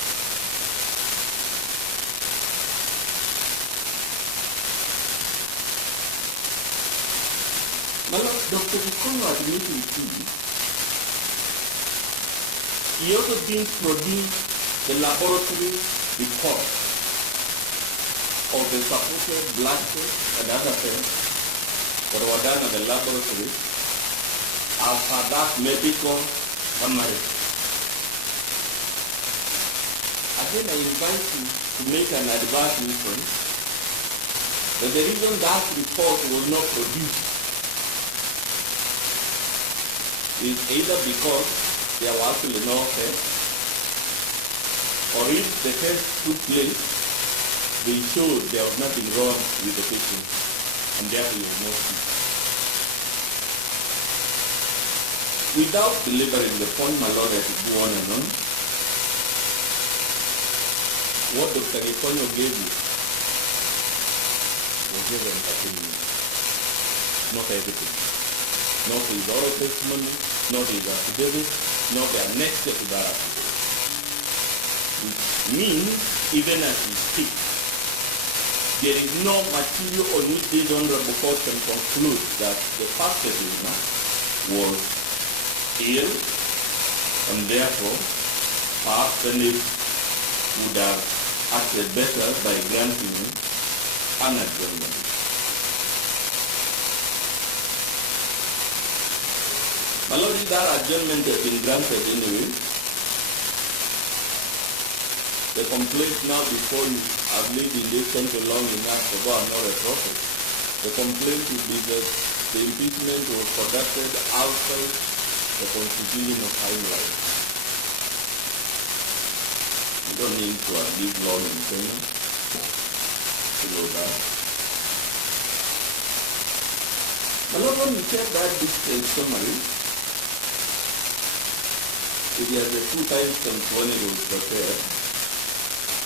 My Lord, Dr. Gitonyo admitted to he also didn't produce the laboratory report of the supposed blood tests and other tests that were done at the laboratory as per that medical summary. Again, I invite you to make an adverse inference that the reason that report was not produced is either because there was actually no test, or if the test took place, they showed there was nothing wrong with the patient, and therefore he was not sick. Without delivering the point, my Lord, I could go on and on. What Dr. Gitonyo gave you was just entertainment, not everything. Not his oral testimony, not his affidavit, not the annexure to that affidavit. Which means, even as we speak, there is no material on which this honorable court can conclude that the past petitioner was ill, and therefore, perhaps then it would have acted better by granting an adjournment. My Lord, if that adjournment has been granted anyway, the complaint now before you have lived in this country long enough to go and not a prophet. The complaint will be that the impeachment was conducted outside the constitutional timeline. You don't need to give long imprisonment to know that. My Lord, when you check that detailed summary, it has the 2 times when it was prepared.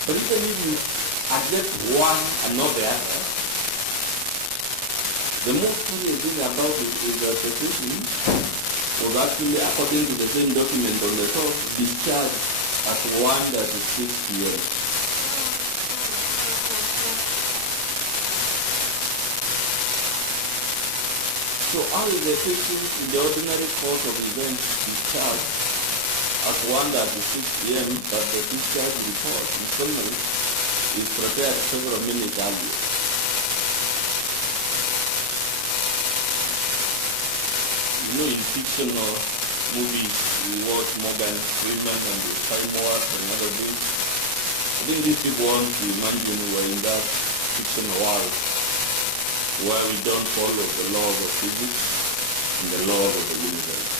But even if you adjust one and not the other, the most curious thing about it is that the petition was actually, according to the same document on the top, discharged at 1:36 p.m. So how is the patient in the ordinary course of events discharged at 1:36 p.m. but the discharge report in summary is prepared several minutes earlier? You know, in fictional movies, we watch Morgan Freeman and the Time Wars and other things. I think these people want to imagine we're in that fictional world where we don't follow the laws of physics and the laws of the universe.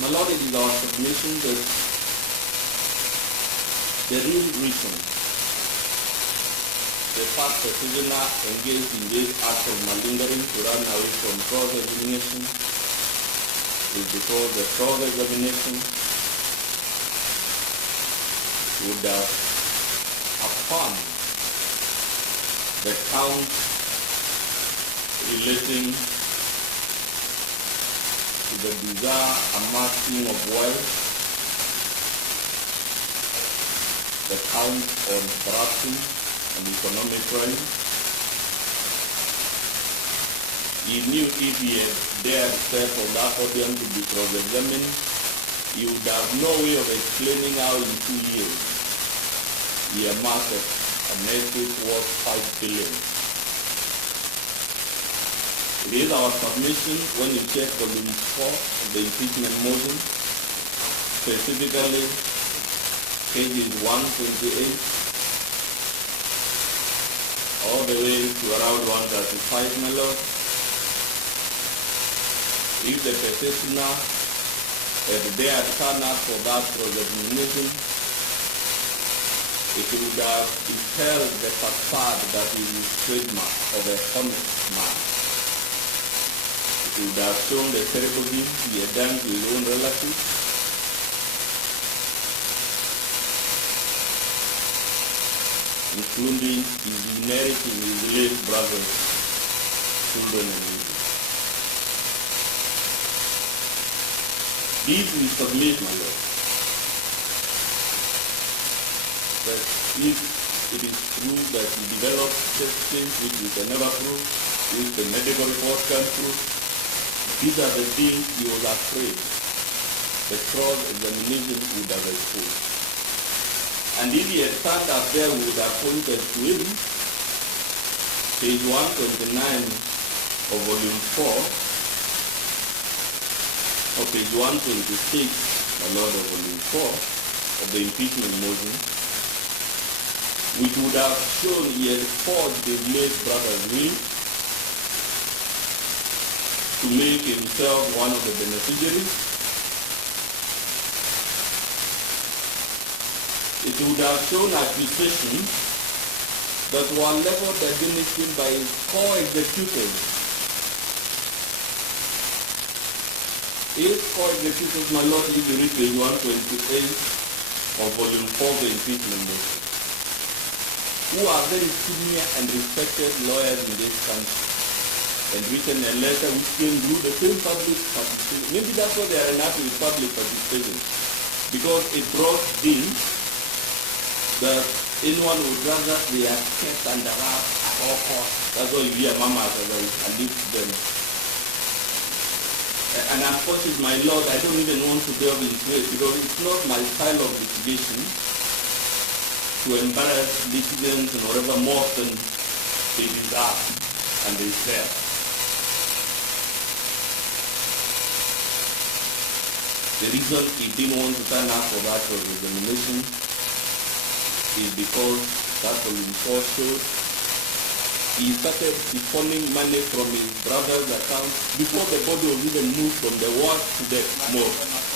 My Lord, it is our submission that the real reason the past petitioner engaged in this act of malingering to run away from cross-examination is because the cross-examination would have affirmed the count relating to the bizarre amassing of wealth, the count on corruption and economic crime. He knew if he had dared step on that podium to be cross-examined, he would have no way of explaining how in 2 years he amassed an estate worth $5 billion. It is our submission when you check volume 4 of the impeachment motion, specifically pages 128 all the way to around 135, my lord. If the petitioner had dared turn up for that cross-examination, it would have entailed the facade that is the trademark of a honest man. It would have shown the terrible thing he had done to his own relatives, including his inheriting his late brothers, children, and nieces. This we submit, my lord, that if it is true that he developed things which we can never prove, which the medical report can prove, these are the things he was afraid the cross-examination would have exposed. And if he had turned up there, we would have pointed to him, page 129 of volume 4, or page 126, my lord, of volume 4 of the impeachment motion, which would have shown he had forged his late brother's will to make himself one of the beneficiaries. It would have shown accusations that were leveled against him by his co-executors. His co-executors, my lord, if you read page 128 of volume 4 of the impeachment motion, who are very senior and respected lawyers in this country, and written a letter which came through the same public participation. Maybe that's why they are unhappy with public participation, because it brought in that anyone would rather they are kept under wraps at all costs. That's why you hear mamas as I live to them. And unfortunately, my lord, I don't even want to delve into it because it's not my style of litigation to embarrass litigants and whatever more than they deserve and they deserve. The reason he didn't want to turn up for that cross-examination is because that volume 4 showed he started siphoning money from his brother's account before the body was even moved from the ward to the morgue.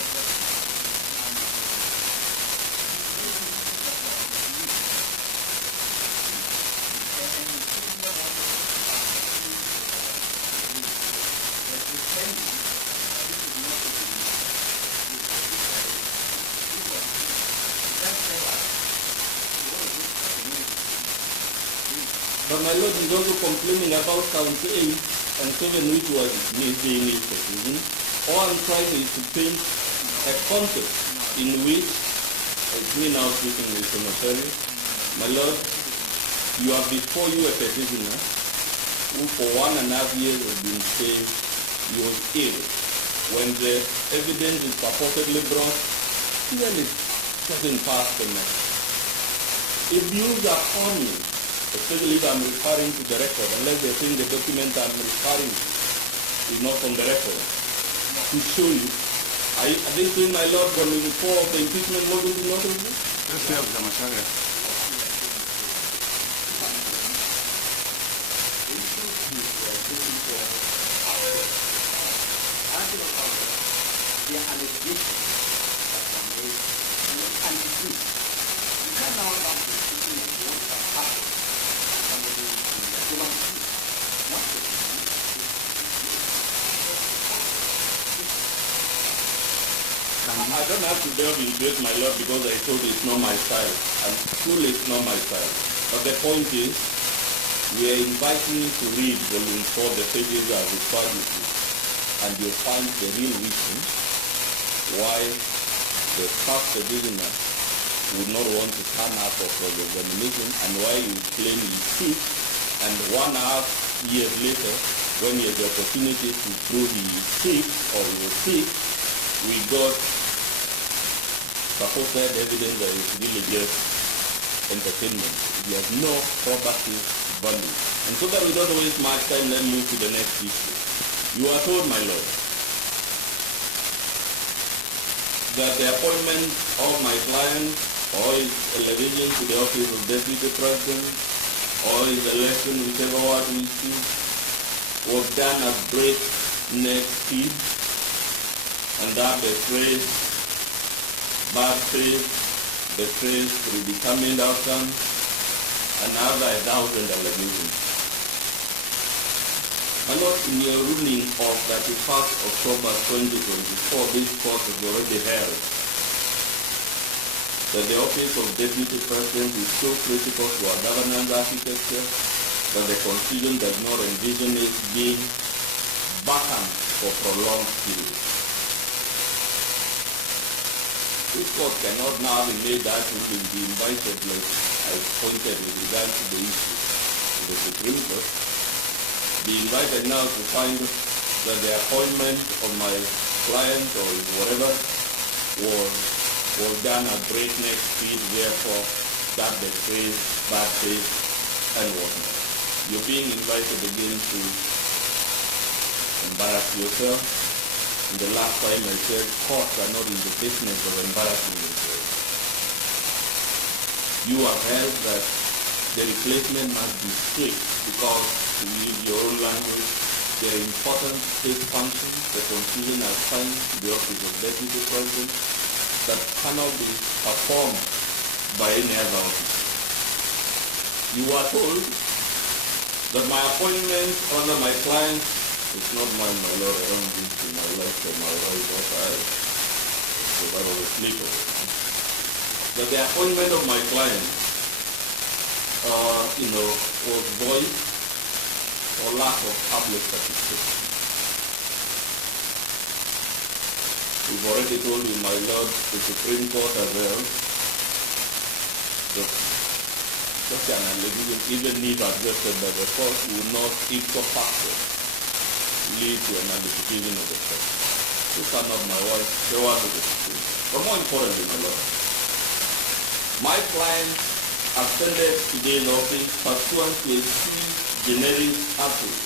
But my lord is also complaining about count 8 and 7, which was missing in his petition. All I'm trying is to paint a context in which, it's me now speaking with cemetery, my lord, you have before you a petitioner who for 1.5 years has been saying he was ill. When the evidence is purportedly brought, even it doesn't pass the message. If views are on me, especially if I'm referring to the record, unless they think the document I'm referring to is not on the record, to show you. Are they saying, my lord, volume 4 of the impeachment motion is not reviewed? Let's have the Mashaga. don't have to delve into it, my lord, because I told you it's not my style. And truly it's not my style. But the point is, we are inviting you to read volume 4, the pages are referred with you. And you'll find the real reason why the first petitioner would not want to turn up for cross-examination and why you claim he's sick, and 1.5 years later, when he had the opportunity to prove he is sick or he was sick, we got supposed evidence that it's really just entertainment. It has no probative value. And so that we don't waste much time, let's move to the next issue. You are told, my lord, that the appointment of my client or his elevation to the office of Deputy President or his election, whichever word we choose, was done at breakneck speed, and that the phrase, bad faith, the phrase predetermined outcome, and other 1,000 allegations. My lord, in your ruling of 31st October 2024, this court has already held that the office of Deputy President is so critical to our governance architecture that the Constitution does not envision it being vacant for prolonged periods. This court cannot now be made that ruling be invited, like I pointed with regard to the issue to the Supreme Court, be invited now to find that the appointment of my client or whatever was done at breakneck speed, therefore that the phrase, bad faith, and whatnot. You're being invited again to embarrass yourself. And the last time I said courts are not in the business of embarrassing themselves. You have held that the replacement must be strict because, to use your own language, there are important state functions the Constitution has assigned to the office of Deputy President that cannot be performed by any other office. You are told that my appointment under my client is not mine, my lord. I don't give to my left or my right or side. So that was a slip of it. That the appointment of my client, was void or lack of public participation. We've already told you, my lord, the Supreme Court has held that such an allegation, even if adjusted by the court, will not ipso facto lead to an anticipation of the court. These are not my words, they were the Supreme Court. But more importantly, my lord, my client ascended today's office pursuant to a sui generis approach.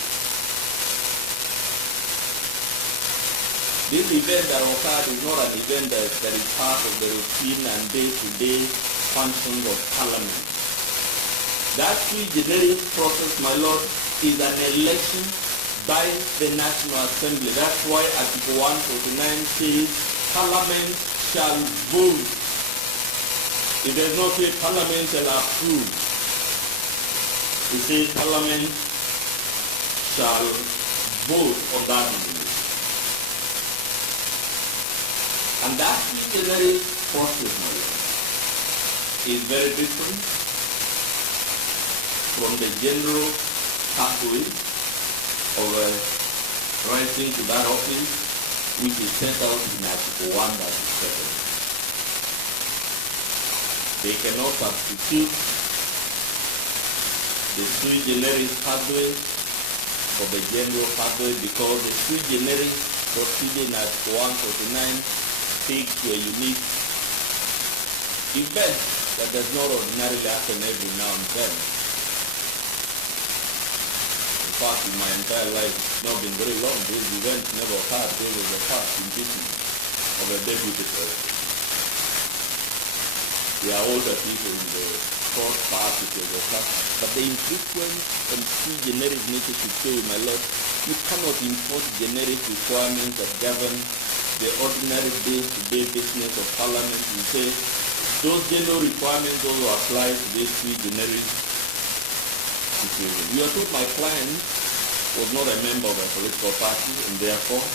This event that occurred is not an event that is part of the routine and day-to-day functions of Parliament. That sui generis process, my lord, is an election by the National Assembly. That's why Article 149 says Parliament shall vote. It does not say Parliament shall approve. It says Parliament shall vote on that resolution. And that sui generis process, my lord, is very different from the general pathway of rising to that office, which is set out in Article 137. They cannot substitute the sui generis pathway for the general pathway because the sui generis proceeding at 149 takes to a unique event that does not ordinarily happen every now and then. In fact, in my entire life, it's not been very long. These events never occurred. There was a past impeachment of a deputy president. There are older people in the court, perhaps it was a past. But the infrequent and sui generis nature should show you, my lord, you cannot impose generic requirements that govern the ordinary day-to-day business of Parliament. You say those general requirements also apply to this sui generis situation. You are told my client was not a member of a political party and therefore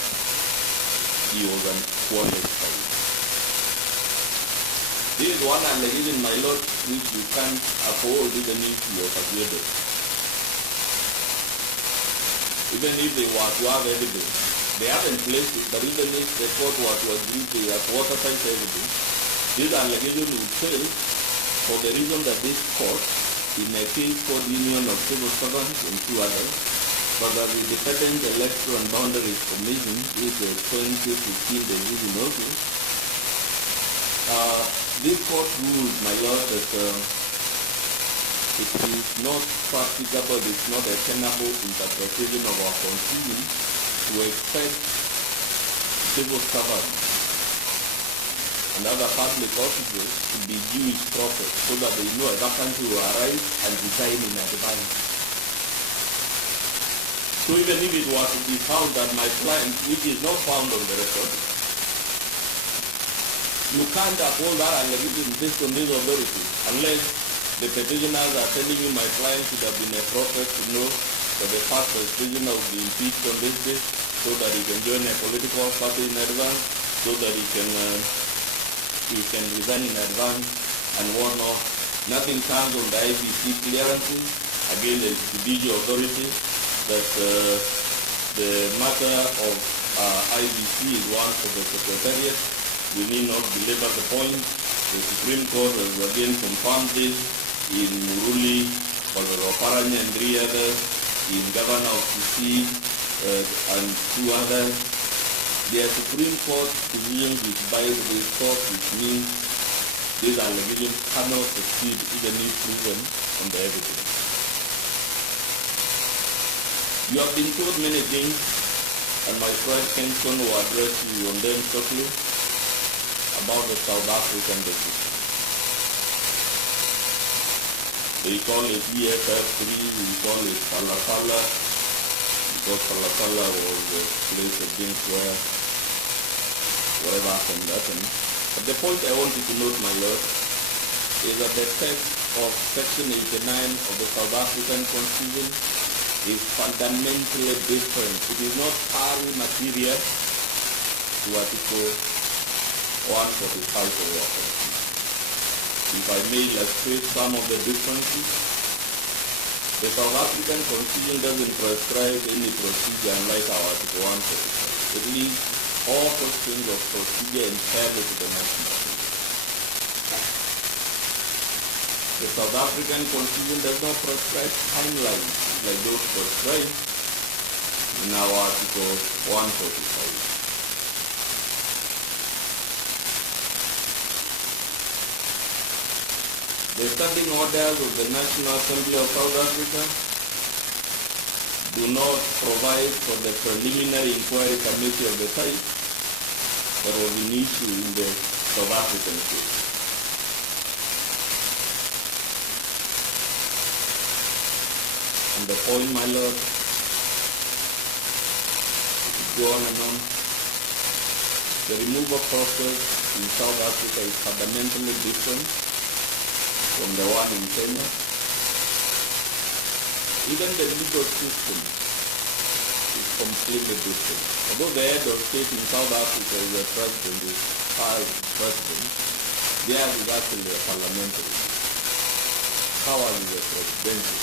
he was unqualified. This is one allegation, my lord, which you can't afford even if you are persuaded. Even if they were to have evidence, they haven't placed it, but even if the court were to agree they have watertight evidence, this allegation would fail for the reason that this court, in a case called Union of Civil Servants and two others, but the Independent Electoral and Boundaries Commission, is a 2015 decision also, this court ruled, my lord, that it is not practicable, it's not a tenable interpretation of our constitution to expect civil servants and other public officers to be Jewish prophets so that they know a vacancy will arise and resign in advance. So even if it was to be found that my client, which is not found on the record, you can't uphold that allegation based on this authority unless the petitioners are telling you my client should have been a prophet to know that the past president will be impeached on this day so that he can join a political party in advance, so that he can resign in advance and whatnot. Nothing comes on the IBC clearances. Again, the judicial authority that the matter of IBC is one for the Secretariat. We need not belabor the point. The Supreme Court has again confirmed this in Muruli, Oparanya and three others, in Governor of Kisii and two others. Their Supreme Court decisions which bind this court, which means these allegations cannot succeed even if proven on the evidence. You have been told many things, and my friend Kenson will address you on them shortly, about the South African decision. They call it EFF3, we call it Falafala, because Falafala was the place against where whatever happened. But the point I want you to note, my lord, is that the text of Section 89 of the South African Constitution is fundamentally different. It is not pari material to Article 145 of our Constitution. If I may illustrate some of the differences, the South African Constitution doesn't prescribe any procedure unlike our Article 145. It leaves all questions of procedure entirely to the national assembly. The South African Constitution does not prescribe timelines like those prescribed in our Article 145. The standing orders of the National Assembly of South Africa do not provide for the preliminary inquiry committee of the type that was an issue in the South African case. And the point, my lord, go on and on. The removal process in South Africa is fundamentally different from the one in Kenya. Even the legal system is completely different. Although the head of state in South Africa is a president, is five presidents, theirs is actually a parliamentary. Ours is a presidential.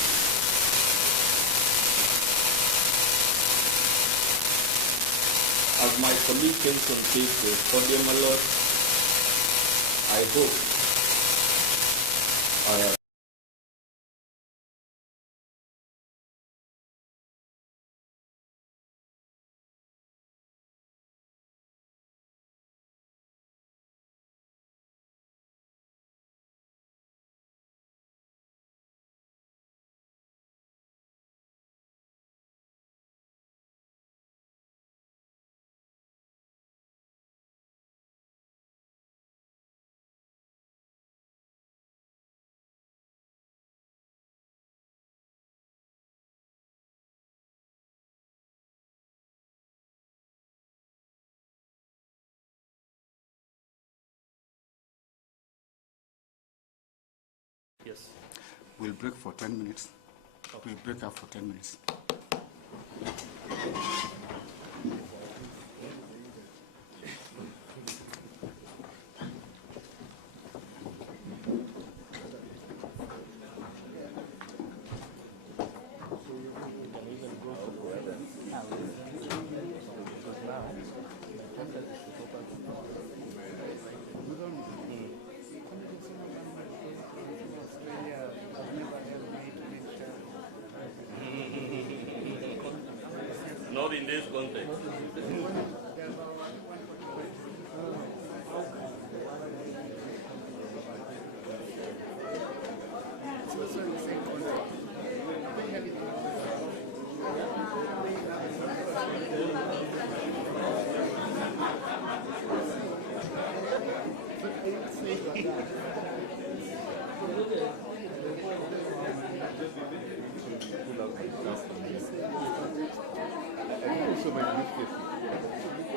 As my colleague Kenson takes the podium a lot, I hope I have Yes. We'll break for 10 minutes. We'll break up for 10 minutes. not in this context. I also might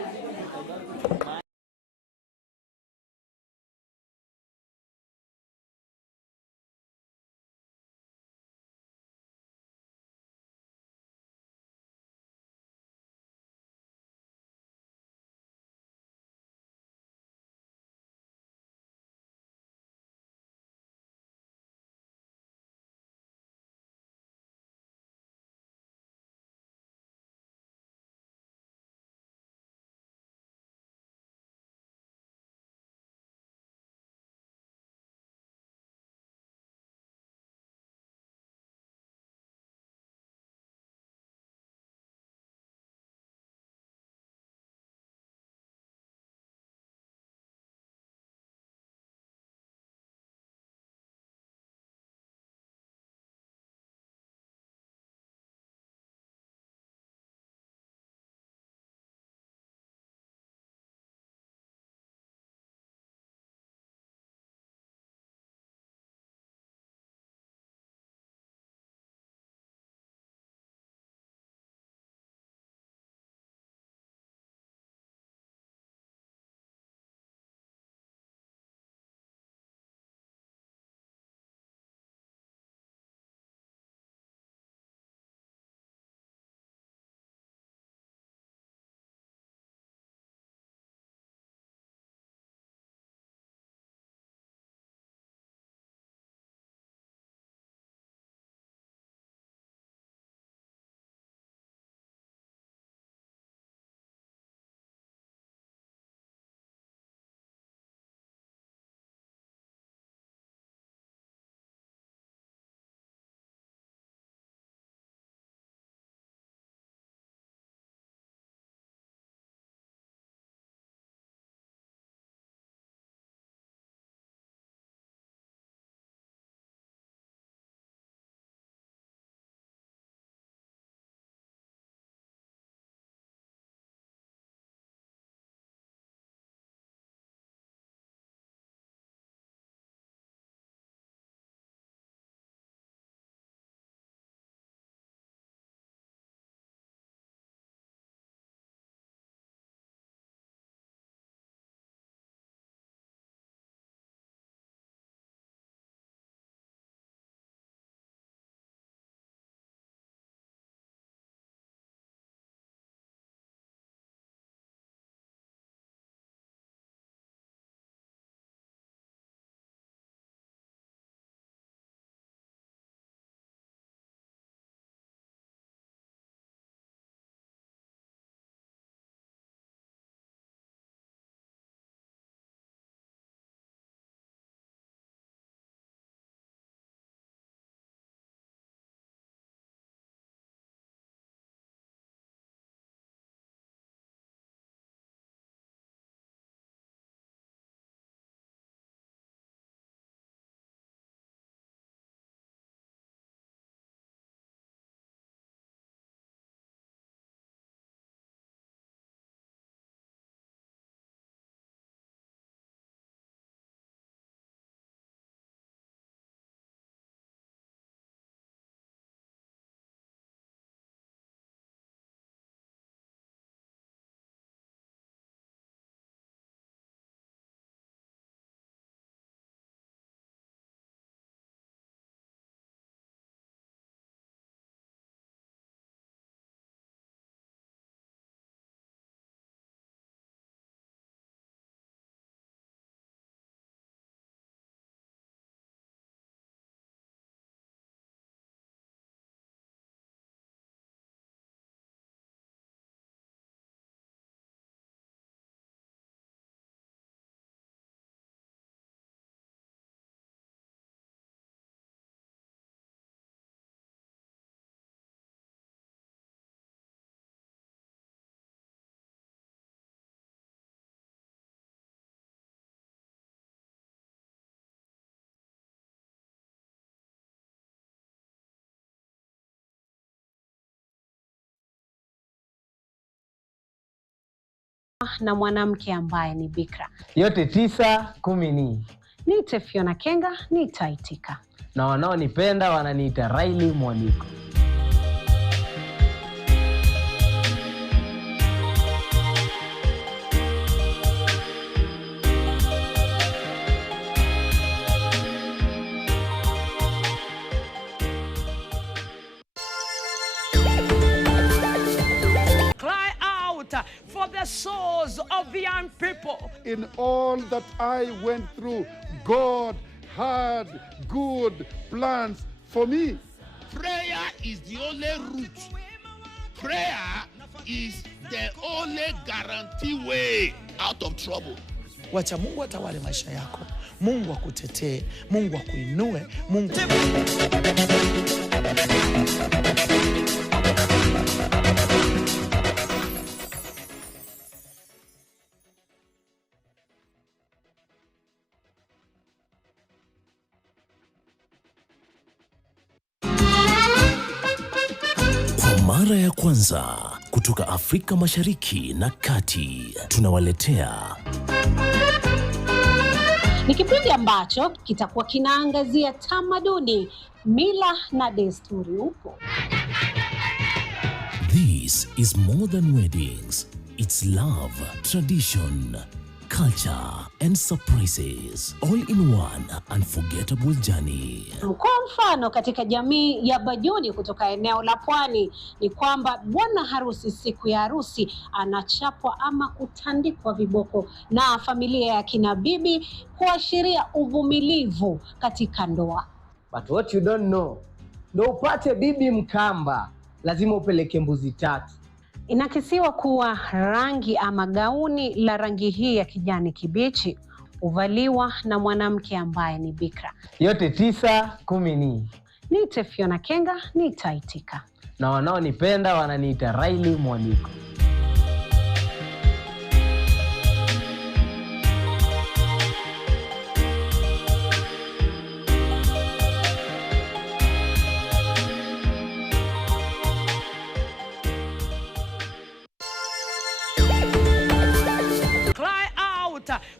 na mwanamke ambaye ni bikra. Yote 9 10 ni. Niite Fiona Kenga, nitaitika. Na wanaonipenda wananiita Riley Mwaniko. For the souls of the young people. In all that I went through, God had good plans for me. Prayer is the only route. Prayer is the only guarantee way out of trouble. Wacha Mungu atawale maisha yako. Mungu akutetee, Mungu akuinue, Mungu Mara ya kwanza kutoka Afrika Mashariki na Kati tunawaletea ni kipindi ambacho kitakuwa kinaangazia tamaduni, mila na desturi huko. This is more than weddings. It's love, tradition, culture and surprises, all in one unforgettable journey. Kwa mfano katika jamii ya Bajuni kutoka eneo la Pwani ni kwamba bwana harusi siku ya harusi anachapwa ama kutandikwa viboko na familia ya kina bibi kuashiria uvumilivu katika ndoa. But what you don't know, ndo upate bibi Mkamba lazima upeleke mbuzi 3. Inakisiwa kuwa rangi ama gauni la rangi hii ya kijani kibichi huvaliwa na mwanamke ambaye ni bikra. Yote 9 10 ni. Niite Fiona Kenga, nitaitika. Na wanaonipenda wananiita Riley Mwaniko.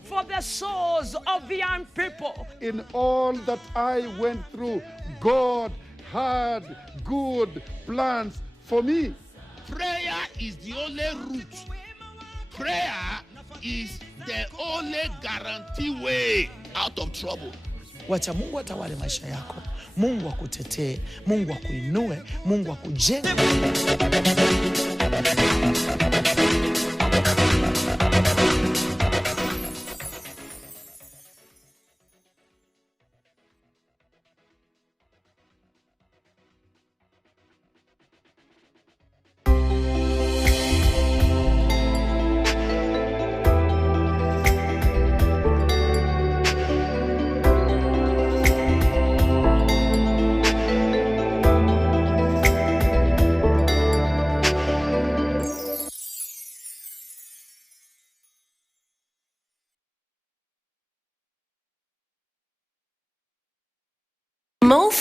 for the souls of the young people. In all that I went through, God had good plans for me. Prayer is the only route. Prayer is the only guarantee way out of trouble. Wacha Mungu atawale maisha yako. Mungu akutetee, Mungu akuinue, Mungu akujenge.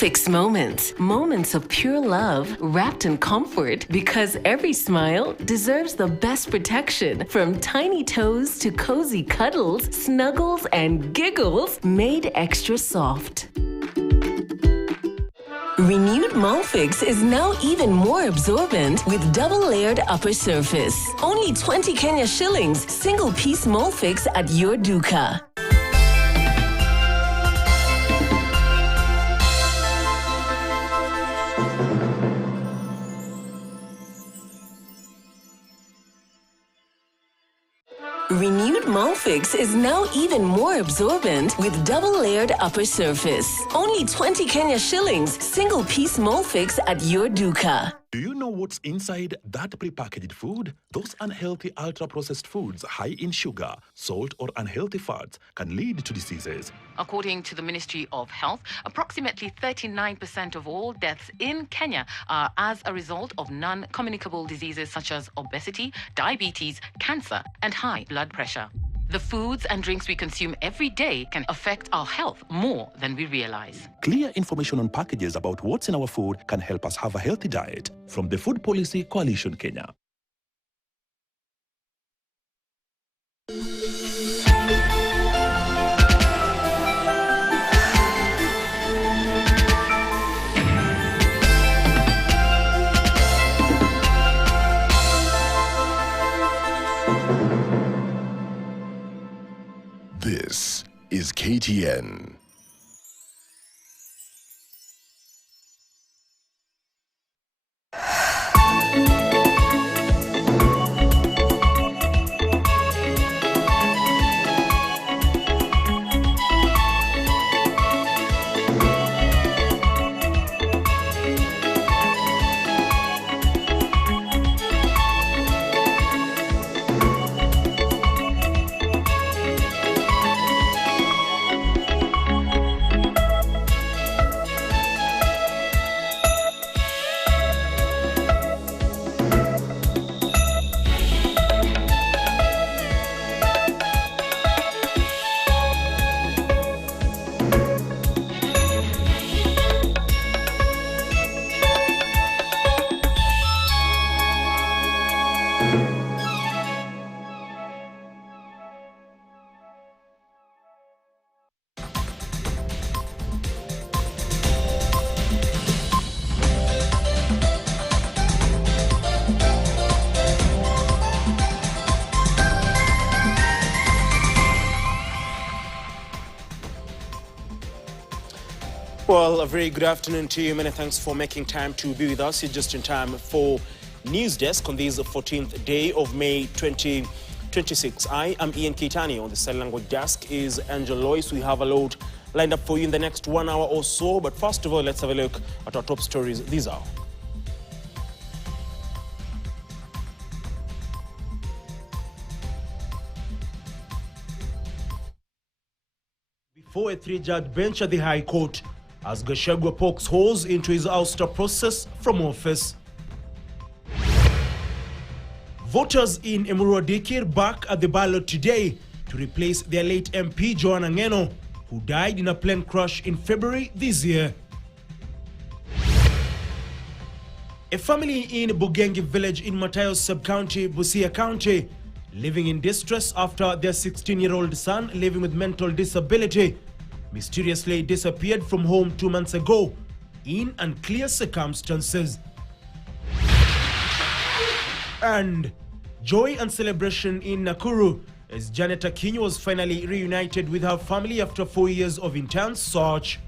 Fixed moments. Moments of pure love wrapped in comfort, because every smile deserves the best protection. From tiny toes to cozy cuddles, snuggles, and giggles made extra soft. Renewed Molfix is now even more absorbent with double-layered upper surface. Only 20 Kenya shillings, single-piece Molfix at your duka. Renewed Molfix is now even more absorbent with double-layered upper surface. Only 20 Kenya shillings, single-piece Molfix at your duka. Do you know what's inside that prepackaged food? Those unhealthy ultra-processed foods high in sugar, salt, or unhealthy fats can lead to diseases. According to the Ministry of Health, approximately 39% of all deaths in Kenya are as a result of non-communicable diseases such as obesity, diabetes, cancer, and high blood pressure. The foods and drinks we consume every day can affect our health more than we realize. Clear information on packages about what's in our food can help us have a healthy diet. From the Food Policy Coalition Kenya. KTN. Well, a very good afternoon to you. Many thanks for making time to be with us. You're just in time for News Desk on this 14th day of May 2026. I am Ian Keitani. On the Sign Language Desk is Angel Lois. We have a load lined up for you in the next 1 hour or so. But first of all, let's have a look at our top stories this hour. Before a three-judge bench at the High Court, as Gachagua pokes holes into his ouster process from office. Voters in Emurua Dikir back at the ballot today to replace their late MP Joanna Ngeno, who died in a plane crash in February this year. A family in Bugengi village in Matayos sub-county, Busia County, living in distress after their 16-year-old son living with mental disability mysteriously disappeared from home 2 months ago in unclear circumstances. And joy and celebration in Nakuru as Janet Akinyi was finally reunited with her family after 4 years of intense search.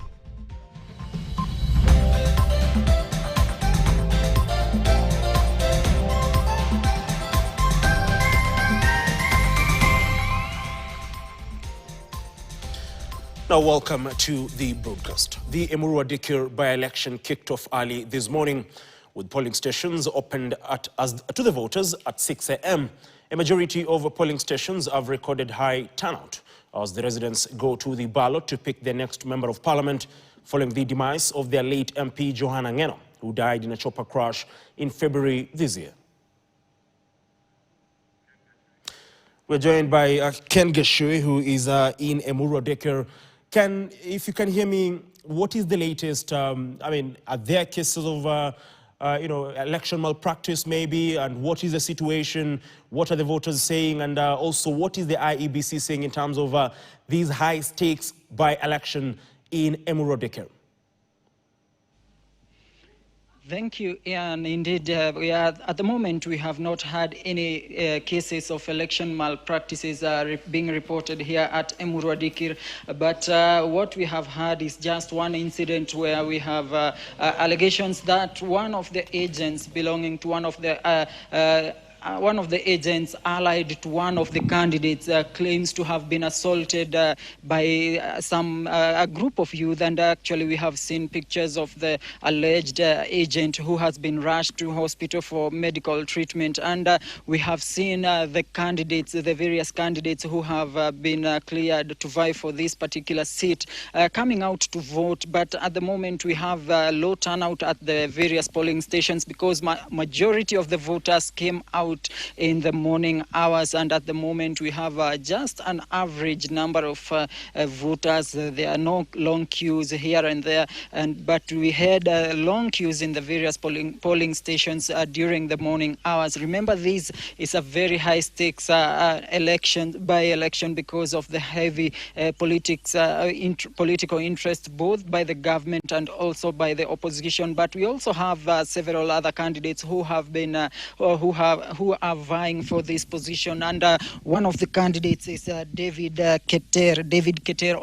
Now, welcome to the broadcast. The Emurua Dikir by-election kicked off early this morning, with polling stations opened to the voters at 6 a.m. A majority of polling stations have recorded high turnout as the residents go to the ballot to pick their next member of parliament following the demise of their late MP Joanna Ngeno, who died in a chopper crash in February this year. We're joined by Ken Geshui, who is in Emurua Dikir. Ken, if you can hear me, what is the latest? Are there cases of, election malpractice maybe? And what is the situation? What are the voters saying? And also, what is the IEBC saying in terms of these high stakes by-election in Emurua Dikir? Thank you, Ian. Indeed, at the moment, we have not had any cases of election malpractices being reported here at Emurua Dikir. But what we have had is just one incident where we have allegations that one of the agents belonging to one of the agents allied to one of the candidates claims to have been assaulted by a group of youth, and actually we have seen pictures of the alleged agent who has been rushed to hospital for medical treatment, and we have seen the various candidates who have been cleared to vie for this particular seat coming out to vote. But at the moment we have low turnout at the various polling stations because majority of the voters came out in the morning hours, and at the moment we have just an average number of voters. There are no long queues here and there, but we had long queues in the various polling stations during the morning hours. Remember, this is a very high stakes by-election because of the heavy political interest both by the government and also by the opposition. But we also have several other candidates who have been who are vying for this position, and one of the candidates is David Keter of